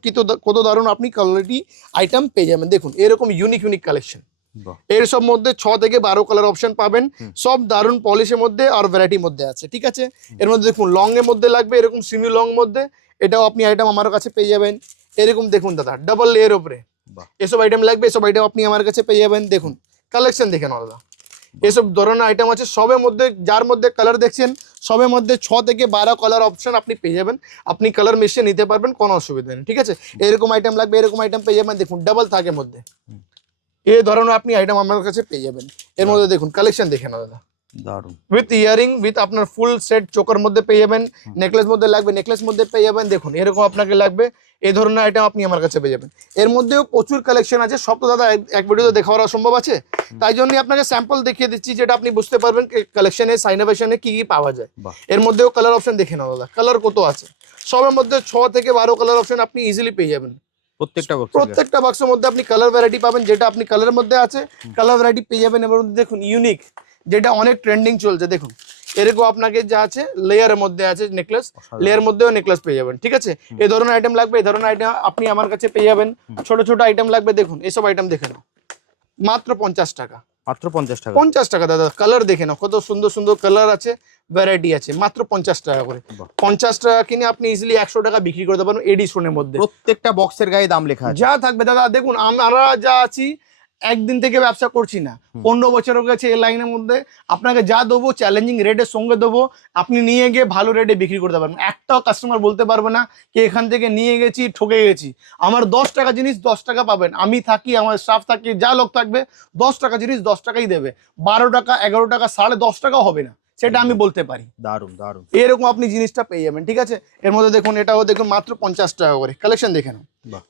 কত দারুণ আপনি কোয়ালিটি আইটেম পেয়ে যাবেন। দেখুন এরকম ইউনিক কালেকশন, এর সব মধ্যে 6 থেকে 12 কালার অপশন পাবেন, সব দারুণ পলিশের মধ্যে আর ভ্যারাইটির মধ্যে আছে, ঠিক আছে। এর মধ্যে দেখুন লং এর মধ্যে লাগবে, এরকম সেমি লং মধ্যে, এটাও আপনি আইটেম আমার কাছে পেয়ে যাবেন। এরকম দেখুন দাদা ডাবল লেয়ার উপরে এসব আইটেম লাগবে, এসব আইটেম আপনি আমার কাছে পেয়ে যাবেন। দেখুন কালেকশন দেখেন দাদা, এসব ধরনের আইটেম আছে সবের মধ্যে, যার মধ্যে কালার দেখছেন সবের মধ্যে 6 থেকে 12 কালার অপশন আপনি পেয়ে যাবেন, আপনি কালার মিশিয়ে নিতে পারবেন, কোনো অসুবিধা নেই, ঠিক আছে। এরকম আইটেম লাগবে, এরকম আইটেম পেয়ে যাবেন। দেখুন ডাবল থাকে মধ্যে, এই ধরনের আপনি আইটেম আমার কাছে পেয়ে যাবেন। এর মধ্যে দেখুন কালেকশন দেখে না দাদা, দারুন উইথ ইয়ারিং, উইথ আপনার ফুল সেট চোকার মধ্যে পেয়ে যাবেন, নেকলেস মধ্যে লাগবে নেকলেস মধ্যে পেয়ে যাবেন। দেখুন এরকম আপনাকে লাগবে, এই ধরনের আইটেম আপনি আমার কাছে পেয়ে যাবেন। এর মধ্যেও প্রচুর কালেকশন আছে, সব তো দাদা এক ভিডিওতে দেখানো অসম্ভব আছে, তাই জন্য আপনাকে স্যাম্পল দেখিয়ে দিচ্ছি, যেটা আপনি বুঝতে পারবেন কালেকশনে সাইনোভেশনে কি কি পাওয়া যায়। এর মধ্যেও কালার অপশন দেখে নাও দাদা, কালার কত আছে, সবের মধ্যে 6 থেকে 12 কালার অপশন আপনি ইজিলি পেয়ে যাবেন। প্রত্যেকটা বাক্সের মধ্যে আপনি কালার ভ্যারাইটি পাবেন, যেটা আপনি কালারের মধ্যে আছে কালার ভ্যারাইটি পেয়ে যাবেন। এবার দেখুন ইউনিক, যেটা অনেক ট্রেন্ডিং চলছে, দেখুন এরকম আপনাকে যা আছে লেয়ারের মধ্যে আছে নেকলেস, লেয়ার মধ্যেও নেকলেস পেয়ে যাবেন, ঠিক আছে। এই ধরনের আইটেম লাগবে, এই ধরনের আইটেম আপনি আমার কাছে পেয়ে যাবেন। ছোট ছোট আইটেম লাগবে, দেখুন এসব আইটেম দেখে নাও, মাত্র 50 টাকা, মাত্র 50 টাকা, 50 টাকা দাদা। কালার দেখে নাও, কত সুন্দর সুন্দর কালার আছে, ভ্যারাইটি আছে, মাত্র 50 টাকা করে। 50 টাকা কিনে আপনি ইজিলি 100 টাকা বিক্রি করতে পারবেন এডিশনের মধ্যে। প্রত্যেকটা বক্সের গায়ে দাম লেখা আছে, যা থাকবে দাদা। দেখুন আমরা যা আছি একদিন থেকে ব্যবসা করছি না, 15 বছর হয়ে গেছে এই লাইনের মধ্যে। আপনাকে যা দেবো চ্যালেঞ্জিং রেটের সঙ্গে দেবো, আপনি নিয়ে গিয়ে ভালো রেটে বিক্রি করতে পারবেন। একটাও কাস্টমার বলতে পারবে না কি এখান থেকে নিয়ে গেছি ঠকে গেছি। আমার 10 টাকা জিনিস 10 টাকা পাবেন, আমি থাকি, আমার স্টাফ থাকি, যা লোক থাকবে 10 টাকা জিনিস 10 টাকাই দেবে, 12 টাকা 11 টাকা 10.5 টাকাও হবে না, সেটা আমি বলতে পারি। দারুন দারুন, এরকম আপনি জিনিসটা পেয়ে যাবেন, ঠিক আছে। এর মধ্যে দেখুন এটাও দেখুন মাত্র 50 টাকা করে, কালেকশন দেখে নাও।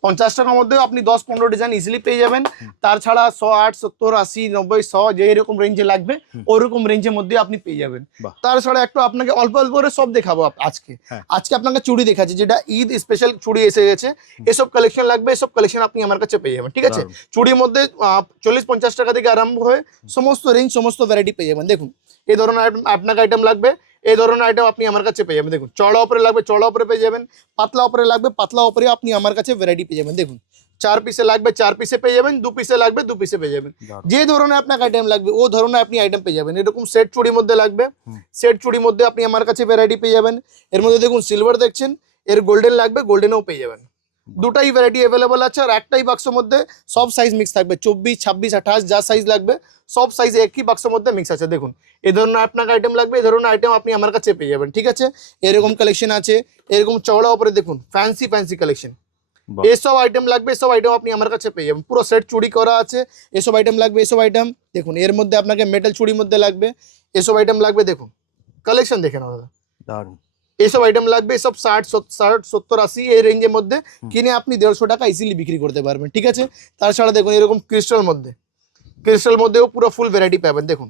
50 টাকার মধ্যে আপনি 10-15 ডিজাইন ইজিলি পেয়ে যাবেন। তার ছাড়া 100, 70, 80, 90, 100 যে এরকম রেঞ্জে লাগবে ওরকম রেঞ্জের মধ্যে আপনি পেয়ে যাবেন। তার ছাড়া একটু আপনাকে অল্প অল্প করে সব দেখাবো আজকে। আজকে আপনাকে চুড়ি দেখাচ্ছি, যেটা ঈদ স্পেশাল চুড়ি এসে গেছে, এসব কালেকশন লাগবে, এসব কালেকশন আপনি আমার কাছে পেয়ে যাবেন, ঠিক আছে। চুড়ির মধ্যে 40-50 টাকা থেকে আরম্ভ হয়ে সমস্ত রেঞ্জ সমস্ত ভ্যারাইটি পেয়ে যাবেন। দেখুন এই ধরনের আপনাকে আইটেম লাগবে, এই ধরনের আইটেম আপনি আমার কাছে পেয়ে যাবেন। দেখুন চড়া উপরে লাগবে চড়া উপরে পেয়ে যাবেন, পাতলা উপরে লাগবে পাতলা উপরে আপনি আমার কাছে ভ্যারাইটি পেয়ে যাবেন। দেখুন 4 পিসে লাগবে 4 পিসে পেয়ে যাবেন, 2 পিসে লাগবে 2 পিসে পেয়ে যাবেন। যে ধরনের আপনাকে আইটেম লাগবে ও ধরনের আপনি আইটেম পেয়ে যাবেন। এরকম সেট চুড়ির মধ্যে লাগবে, সেট চুড়ির মধ্যে আপনি আমার কাছে ভ্যারাইটি পেয়ে যাবেন। এর মধ্যে দেখুন সিলভার দেখছেন, এর গোল্ডেন লাগবে গোল্ডেনও পেয়ে যাবেন। দুটাই ভ্যারাইটি অ্যাভেলেবল আছে, আর একটাই বাক্সের মধ্যে সব সাইজ মিক্স থাকবে, 24, 26, 28 যা সাইজ লাগবে সব সাইজ একই বাক্সের মধ্যে মিক্স আছে। দেখুন এই ধরনের আপনাকে আইটেম লাগবে, এই ধরনের আইটেম আপনি আমার কাছে পেয়ে যাবেন, ঠিক আছে। এরকম কালেকশন আছে, এরকম চওড়া উপরে দেখুন ফ্যান্সি কালেকশন, এসব আইটেম লাগবে, এসব আইটেম আপনি আমার কাছে পেয়ে যাবেন। পুরো সেট চুড়ি করা আছে, এসব আইটেম লাগবে, এসব আইটেম দেখুন। এর মধ্যে আপনাকে মেটাল চুড়ির মধ্যে লাগবে, এসব আইটেম লাগবে। দেখুন কালেকশন দেখে নাও দাদা, দারুন। এইসব আইটেম লাগবে, সব 60, 70, 80 এই রেঞ্জের মধ্যে কিনে আপনি 150 টাকা ইজিলি বিক্রি করতে পারবেন, ঠিক আছে। তাছাড়া দেখুন এরকম ক্রিস্টাল মধ্যেও পুরো ফুল ভ্যারাইটি পাবেন। দেখুন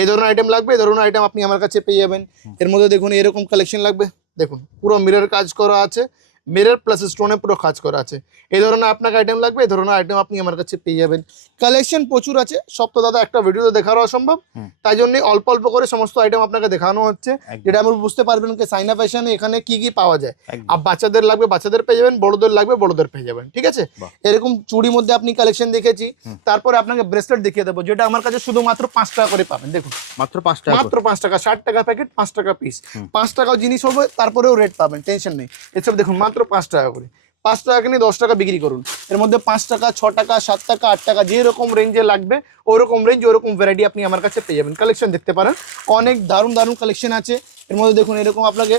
এই ধরনের আইটেম লাগবে, এই ধরনের আইটেম আপনি আমার কাছে পেয়ে যাবেন। এর মধ্যে দেখুন এরকম কালেকশন লাগবে, দেখুন পুরো মিরর কাজ করা আছে, মিরর প্লাস স্টোনে পুরো কাজ করা আছে। এই ধরনের আপনাকে আইটেম লাগবে, এই ধরনের আইটেম আপনি আমার কাছে পেয়ে যাবেন। কালেকশন প্রচুর আছে, সব তো দাদা একটা ভিডিওতে দেখানো অসম্ভব, তাই জন্য অল্প অল্প করে সমস্ত আইটেম আপনাকে দেখানো হচ্ছে, যেটা আপনি বুঝতে পারবেন যে সাইনা ফ্যাশনে এখানে কি কি পাওয়া যায়। আর বাচ্চাদের লাগবে বাচ্চাদের পেয়ে যাবেন, বড়দের লাগবে বড়দের পেয়ে যাবেন, ঠিক আছে। এরকম চুড়ির মধ্যে আপনি কালেকশন দেখেছি, তারপরে আপনাকে ব্রেসলেট দেখিয়ে দেবো, যেটা আমার কাছে শুধুমাত্র 5 টাকা করে পাবেন। দেখুন মাত্র 5 টাকা, মাত্র 5 টাকা, 60 টাকা প্যাকেট, 5 টাকা পিস। 5 টাকাও জিনিস হবে, তারপরেও রেট পাবেন, টেনশন নেই। এসব দেখুন মাত্র 5 টাকা করে, 5 টাকা কিনে 10 টাকা বিক্রি করুন। এর মধ্যে 5 টাকা, 6 টাকা, 7 টাকা, 8 টাকা যেরকম রেঞ্জে লাগবে ওরকম রেঞ্জ ওরকম ভ্যারাইটি আপনি আমার কাছে পেয়ে যাবেন। কালেকশন দেখতে পারেন, অনেক দারুণ কালেকশন আছে। এর মধ্যে দেখুন এরকম আপনাকে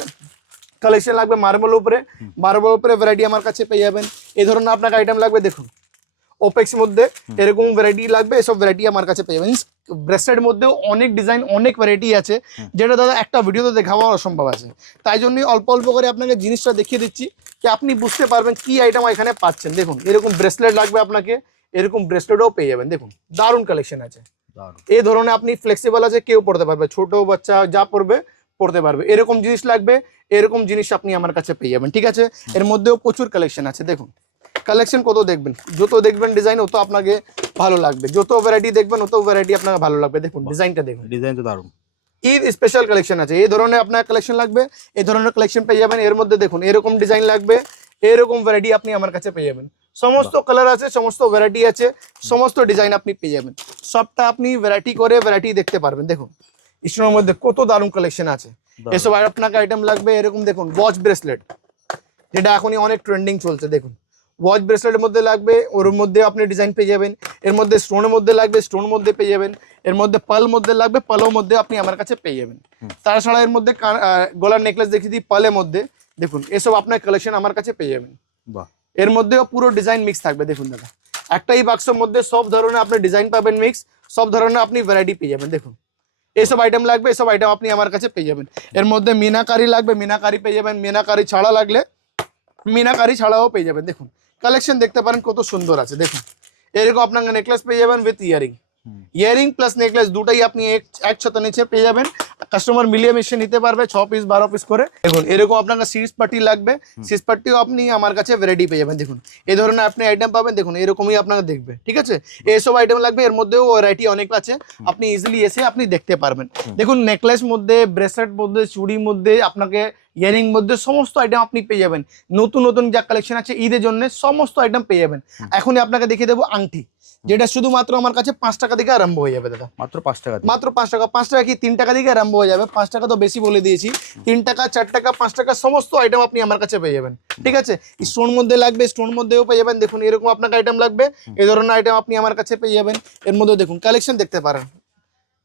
কালেকশন লাগবে মার্বেল উপরে ভ্যারাইটি আমার কাছে পেয়ে যাবেন। এই ধরনের আপনাকে আইটেম লাগবে, দেখুন ওপেক্স মধ্যে এরকম ভ্যারাইটি লাগবে, এসব ভ্যারাইটি আমার কাছে পেয়ে যাবেন। ব্রেসলেটের মধ্যেও অনেক ডিজাইন অনেক ভ্যারাইটি আছে, যেটা দাদা একটা ভিডিওতে দেখানো অসম্ভব আছে, তাই জন্যই অল্প অল্প করে আপনাকে জিনিসটা দেখিয়ে দিচ্ছি যে আপনি বুঝতে পারবেন কি আইটেম এখানে পাচ্ছেন। দেখুন এরকম ব্রেসলেট লাগবে আপনাকে, এরকম ব্রেসলেটও পেয়ে যাবেন। দেখুন দারুণ কালেকশন আছে, এই ধরনের আপনি ফ্লেক্সিবল আছে, কেউ পড়তে পারবে, ছোট বাচ্চা যা পড়বে পড়তে পারবে। এরকম জিনিস লাগবে, এরকম জিনিস আপনি আমার কাছে পেয়ে যাবেন, ঠিক আছে। এর মধ্যেও প্রচুর কালেকশন আছে, দেখুন কালেকশন কত দেখবেন, যত দেখবেন ডিজাইন অত আপনাকে ভালো লাগবে, যত ভ্যারাইটি দেখবেন অত ভ্যারাইটি আপনাকে ভালো লাগবে। দেখুন ডিজাইনটা দেখুন, ডিজাইন তো দারুণ। ঈদ স্পেশাল কালেকশন আছে, এই ধরনের আপনার কালেকশন লাগবে এই ধরনের কালেকশন পেয়ে যাবেন। এর মধ্যে দেখুন এরকম ডিজাইন লাগবে, এরকম ভ্যারাইটি আপনি আমার কাছে পেয়ে যাবেন। সমস্ত কালার আছে, সমস্ত ভ্যারাইটি আছে, সমস্ত ডিজাইন আপনি পেয়ে যাবেন। সবটা আপনি ভ্যারাইটি করে ভ্যারাইটি দেখতে পারবেন। দেখুন স্টোনের মধ্যে কত দারুণ কালেকশন আছে। এসব আপনাকে আইটেম লাগবে, এরকম দেখুন ওয়াচ ব্রেসলেট, যেটা এখনই অনেক ট্রেন্ডিং চলছে। দেখুন ওয়াচ ব্রেসলেটের মধ্যে লাগবে, ওর মধ্যে আপনি ডিজাইন পেয়ে যাবেন। এর মধ্যে স্টোনের মধ্যে লাগবে, স্টোন মধ্যে পেয়ে যাবেন। এর মধ্যে পাল মধ্যে লাগবে, পালের মধ্যে আপনি আমার কাছে পেয়ে যাবেন। তাছাড়া এর মধ্যে গলার নেকলেস দেখিয়ে দিই পালের মধ্যে, দেখুন এসব আপনার কালেকশন আমার কাছে পেয়ে যাবেন। এর মধ্যেও পুরো ডিজাইন মিক্স থাকবে। দেখুন দাদা একটাই বাক্সের মধ্যে সব ধরনের আপনি ডিজাইন পাবেন মিক্স, সব ধরনের আপনি ভ্যারাইটি পেয়ে যাবেন। দেখুন এইসব আইটেম লাগবে, এসব আইটেম আপনি আমার কাছে পেয়ে যাবেন। এর মধ্যে মিনাকারি লাগবে, মিনাকারি পেয়ে যাবেন। মিনাকারি ছাড়া লাগলে মিনাকারি ছাড়াও পেয়ে যাবেন। দেখুন কালেকশন দেখতে পারেন কত সুন্দর আছে। দেখুন এরকম আপনাকে নেকলেস পেয়ে যাবেন with earring, earring plus necklace দুটাই আপনি একসাথে নিচে পেয়ে যাবেন। কাস্টমার মিলিয়ে মিশিয়ে নিতে পারবে 6 পিস 12 পিস করে। দেখুন এরকম আপনাকে সিরিজ পার্টি লাগবে, সিরিজ পার্টিও আপনি আমার কাছে ভ্যারাইটি পেয়ে যাবেন। দেখুন এই ধরনের আপনি আইটেম পাবেন, দেখুন এরকমই আপনাকে দেখবে, ঠিক আছে। এইসব আইটেম লাগবে, এর মধ্যেও ভ্যারাইটি অনেক আছে, আপনি ইজিলি এসে আপনি দেখতে পারবেন। দেখুন নেকলেস মধ্যে, ব্রেসলেট মধ্যে, চুড়ির মধ্যে, আপনাকে ইয়ারিং মধ্যে সমস্ত আইটেম আপনি পেয়ে যাবেন। নতুন নতুন যা কালেকশন আছে ঈদের জন্য সমস্ত আইটেম পেয়ে যাবেন। এখনই আপনাকে দেখিয়ে দেবো আংটি, যেটা শুধুমাত্র আমার কাছে 5 টাকা থেকে আরম্ভ হয়ে যাবে দাদা। মাত্র 5 টাকা, মাত্র 5 টাকা। 5 টাকা কি 3 টাকা থেকে আরম্ভ হয়ে যাবে, 5 টাকা তো বেশি বলে দিয়েছি। 3 টাকা 4 টাকা 5 টাকা সমস্ত আইটেম আপনি আমার কাছে পেয়ে যাবেন, ঠিক আছে। স্টোন মধ্যে লাগবে, স্টোন মধ্যেও পেয়ে যাবেন। দেখুন এরকম আপনাকে আইটেম লাগবে, এই ধরনের আইটেম আপনি আমার কাছে পেয়ে যাবেন। এর মধ্যে দেখুন কালেকশন দেখতে পারেন,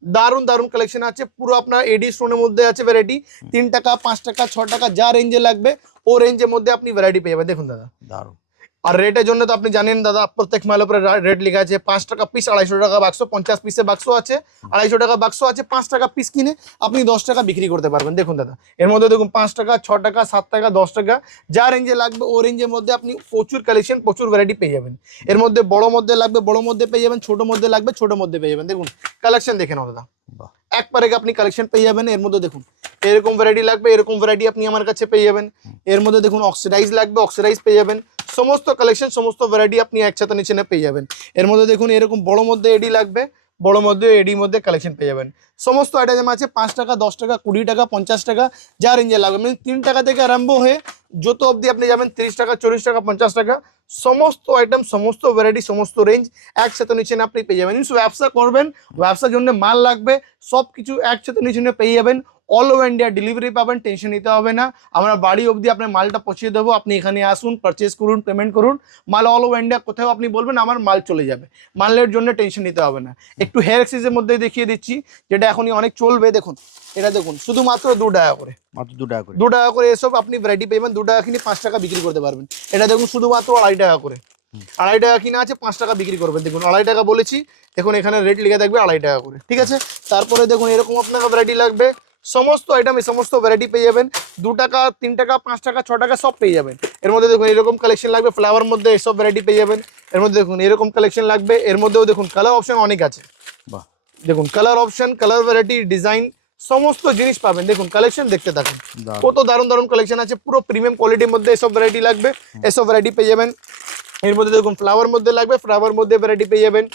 দারুণ দারুণ কালেকশন আছে। পুরো আপনার এডি স্টোনের মধ্যে আছে ভ্যারাইটি। 3 টাকা 5 টাকা 6 টাকা যা রেঞ্জে লাগবে ও রেঞ্জের মধ্যে আপনি ভ্যারাইটি পেয়ে যাবেন। দেখুন দাদা দারুণ। আর রেটের জন্য তো আপনি জানেন দাদা, প্রত্যেক মালের উপরে রেট লেখা আছে। 5 টাকা পিস, 250 টাকা বাক্স, 50 পিসের বাক্স আছে, 250 টাকা বাক্স আছে। 5 টাকা পিস কিনে আপনি 10 টাকা বিক্রি করতে পারবেন। দেখুন দাদা এর মধ্যে দেখুন 5 টাকা 6 টাকা 7 টাকা 10 টাকা যা রেঞ্জে লাগবে ও রেঞ্জের মধ্যে আপনি প্রচুর কালেকশন, প্রচুর ভ্যারাইটি পেয়ে যাবেন। এর মধ্যে বড় মধ্যে লাগবে, বড় মধ্যে পেয়ে যাবেন। ছোট মধ্যে লাগবে, ছোট মধ্যে পেয়ে যাবেন। দেখুন কালেকশন দেখে নাও দাদা, একবারে আপনি কালেকশন পেয়ে যাবেন। এর মধ্যে দেখুন এরকম ভ্যারাইটি লাগবে, এরকম ভ্যারাইটি আপনি আমার কাছে পেয়ে যাবেন। এর মধ্যে দেখুন অক্সিডাইজ লাগবে, অক্সিডাইজ পেয়ে যাবেন। সমস্ত কালেকশন, সমস্ত ভ্যারাইটি আপনি একসাথে নিচে পেয়ে যাবেন। এর মধ্যে দেখুন এরকম বড় মধ্যে এডি লাগবে, বড় মধ্যে এডির মধ্যে কালেকশন পেয়ে যাবেন। সমস্ত আইটেম আছে 5 টাকা 10 টাকা 20 টাকা 50 টাকা যা রেঞ্জে লাগবে, মানে 3 টাকা থেকে আরম্ভ হয়ে যত অবধি আপনি যাবেন 30 টাকা 40 টাকা 50 টাকা সমস্ত আইটেম, সমস্ত ভ্যারাইটি, সমস্ত রেঞ্জ একসাথে নিচে আপনি পেয়ে যাবেন। মিনস ব্যবসা করবেন, ব্যবসার জন্য মাল লাগবে, সব কিছু একসাথে নিচে পেয়ে যাবেন। অল ওভার ইন্ডিয়া ডেলিভারি পাবেন, টেনশন নিতে হবে না। আমরা বাড়ি অবধি আপনার মালটা পৌঁছে দেবো। আপনি এখানে আসুন, পারচেস করুন, পেমেন্ট করুন, মাল অল ওভার ইন্ডিয়া কোথাও আপনি বলবেন আমার মাল চলে যাবে, মালের জন্য টেনশন নিতে হবে না। একটু হেয়ার এক্সেসের মধ্যে দেখিয়ে দিচ্ছি, যেটা এখনই অনেক চলবে। দেখুন এটা দেখুন শুধুমাত্র 2 টাকা করে, মাত্র 2 টাকা করে। 2 টাকা করে এসব আপনি ভ্যারাইটি পেয়ে যাবেন। 2 টাকা কিনে 5 টাকা বিক্রি করতে পারবেন। এটা দেখুন শুধুমাত্র 2.5 টাকা করে, 2.5 টাকা কিনা আছে 5 টাকা বিক্রি করবেন। দেখুন 2.5 টাকা বলেছি, দেখুন এখানে রেট লিখে থাকবে 2.5 টাকা করে, ঠিক আছে। তারপরে দেখুন এরকম আপনাকে ভ্যারাইটি লাগবে, সমস্ত আইটেম সমস্ত ভ্যারাইটি পেয়ে যাবেন। 2 টাকা 3 টাকা 5 টাকা 6 টাকা সব পেয়ে যাবেন। এর মধ্যে দেখুন এরকম কালেকশন লাগবে, ফ্লাওয়ার মধ্যে এসব ভ্যারাইটি পেয়ে যাবেন। এর মধ্যে দেখুন এরকম কালেকশন লাগবে, এর মধ্যেও দেখুন কালার অপশন অনেক আছে। বাহ, দেখুন colour option, colour variety, design সমস্ত জিনিস পাবেন। দেখুন কালেকশন দেখতে থাকুন, কত দারুণ দারুণ কালেকশন আছে। পুরো প্রিমিয়াম কোয়ালিটির মধ্যে এসব ভ্যারাইটি লাগবে, এসব ভ্যারাইটি পেয়ে যাবেন। এর মধ্যে দেখুন ফ্লাওয়ার মধ্যে লাগবে, ফ্লাওয়ার মধ্যে ভ্যারাইটি পেয়ে যাবেন।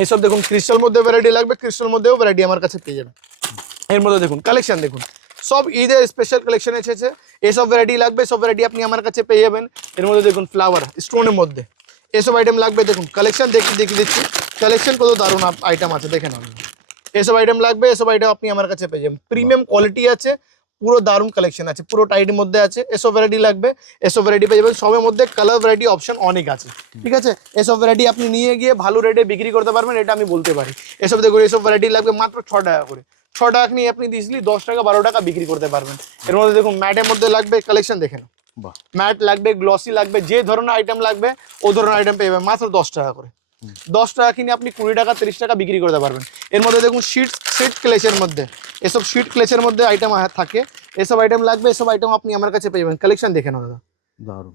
এইসব দেখুন ক্রিস্টাল মধ্যে ভ্যারাইটি লাগবে, ক্রিস্টাল মধ্যেও ভ্যারাইটি আমার কাছে পেয়ে যাবেন। এর মধ্যে দেখুন কালেকশন দেখুন, সব ঈদের স্পেশাল কালেকশন এসেছে। এসব ভ্যারাইটি লাগবে, সব ভ্যারাইটি আপনি আমার কাছে পেয়ে যাবেন। এর মধ্যে দেখুন ফ্লাওয়ার স্টোনের মধ্যে এসব আইটেম লাগবে। দেখুন কালেকশন দেখিয়ে দিচ্ছি, কালেকশন কত দারুণ আইটেম আছে দেখে নাও। এসব আইটেম লাগবে, এসব আইটেম আপনি আমার কাছে পেয়ে যাবেন। প্রিমিয়াম কোয়ালিটি আছে, পুরো দারুণ কালেকশন আছে, পুরো টাইটের মধ্যে আছে। এসব ভ্যারাইটি লাগবে, এসব ভ্যারাইটি পেয়ে যাবেন। সবের মধ্যে কালার ভ্যারাইটি অপশন অনেক আছে, ঠিক আছে। এসব ভ্যারাইটি আপনি নিয়ে গিয়ে ভালো রেটে বিক্রি করতে পারবেন, এটা আমি বলতে পারি। এসব দেখুন এসব ভ্যারাইটি লাগবে মাত্র 6 টাকা করে। 6 টাকা নিয়ে আপনি ইজিলি 10 টাকা 12 টাকা বিক্রি করতে পারবেন। এর মধ্যে দেখুন ম্যাটের মধ্যে লাগবে, কালেকশন দেখে নাও। ম্যাট লাগবে, গ্লসি লাগবে, যে ধরনের আইটেম লাগবে ও ধরনের আইটেম পেয়ে যাবেন মাত্র 10 টাকা করে। 10 টাকা কিনে আপনি 20 টাকা 30 টাকা বিক্রি করতে পারবেন। এর মধ্যে দেখুন শিট ক্লেচের মধ্যে, এসব শিট ক্লেচের মধ্যে আইটেম থাকে, এসব আইটেম লাগবে, এসব আইটেম আপনি আমার কাছে পেয়ে যাবেন। কালেকশন দেখে নাও দাদা, দারুণ।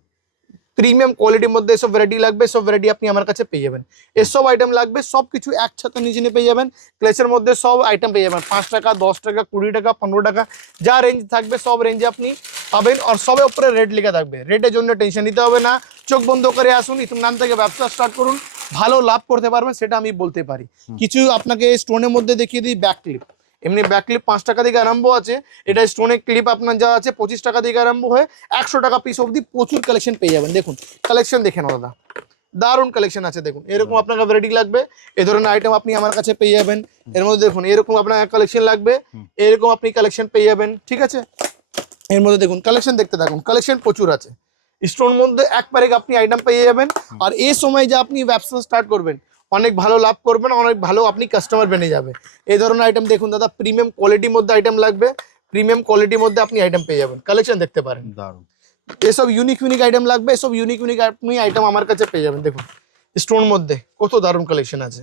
প্রিমিয়াম কোয়ালিটির মধ্যে এসব ভ্যারাইটি লাগবে, সব ভ্যারাইটি আপনি আমার কাছে পেয়ে যাবেন। এসব আইটেম লাগবে সব কিছু একসাথে নিচে পেয়ে যাবেন। ক্লেচের মধ্যে সব আইটেম পেয়ে যাবেন, 5 টাকা, 10 টাকা, 20 টাকা, 15 টাকা, যা রেঞ্জ থাকবে সব রেঞ্জে আপনি পাবেন। আর সবের উপরে রেট লেখা থাকবে, রেটের জন্য টেনশন নিতে হবে না। চোখ বন্ধ করে আসুন, ইতমান থেকে ব্যবসা স্টার্ট করুন, ভালো লাভ করতে পারবেন, সেটা আমি বলতে পারি। কিছু আপনাকে স্টোনের মধ্যে দেখিয়ে দিই, ব্যাক ক্লিপ। এমনি ব্যাক ক্লিপ 5 টাকা থেকে আরম্ভ আছে, এটা স্টোনের ক্লিপ আপনার যা আছে 25 টাকা থেকে আরম্ভ হয়ে 100 টাকা পিস অবধি প্রচুর কালেকশন পেয়ে যাবেন। দেখুন কালেকশন দেখেন দাদা, দারুণ কালেকশন আছে। দেখুন এরকম আপনাকে ভ্যারাইটি লাগবে, এই ধরনের আইটেম আপনি আমার কাছে পেয়ে যাবেন। এর মধ্যে দেখুন এরকম আপনার কালেকশন লাগবে, এরকম আপনি কালেকশন পেয়ে যাবেন, ঠিক আছে। এর মধ্যে দেখুন কালেকশন দেখতে থাকুন, কালেকশন প্রচুর আছে। স্টোর মধ্যে একবারে আপনি আইটেম পেয়ে যাবেন। আর এই সময় যে আপনি ব্যবসা স্টার্ট করবেন, অনেক ভালো লাভ করবেন, অনেক ভালো আপনি কাস্টমার বেনে যাবে। এই ধরনের আইটেম দেখুন দাদা, প্রিমিয়াম কোয়ালিটির মধ্যে আইটেম লাগবে, প্রিমিয়াম কোয়ালিটির মধ্যে আপনি আইটেম পেয়ে যাবেন, কালেকশন দেখতে পারেন। দারুণ। এসব ইউনিক আইটেম লাগবে, এসব ইউনিক আপনি আইটেম আমার কাছে পেয়ে যাবেন। দেখুন স্টোন মধ্যে কত দারুণ কালেকশন আছে,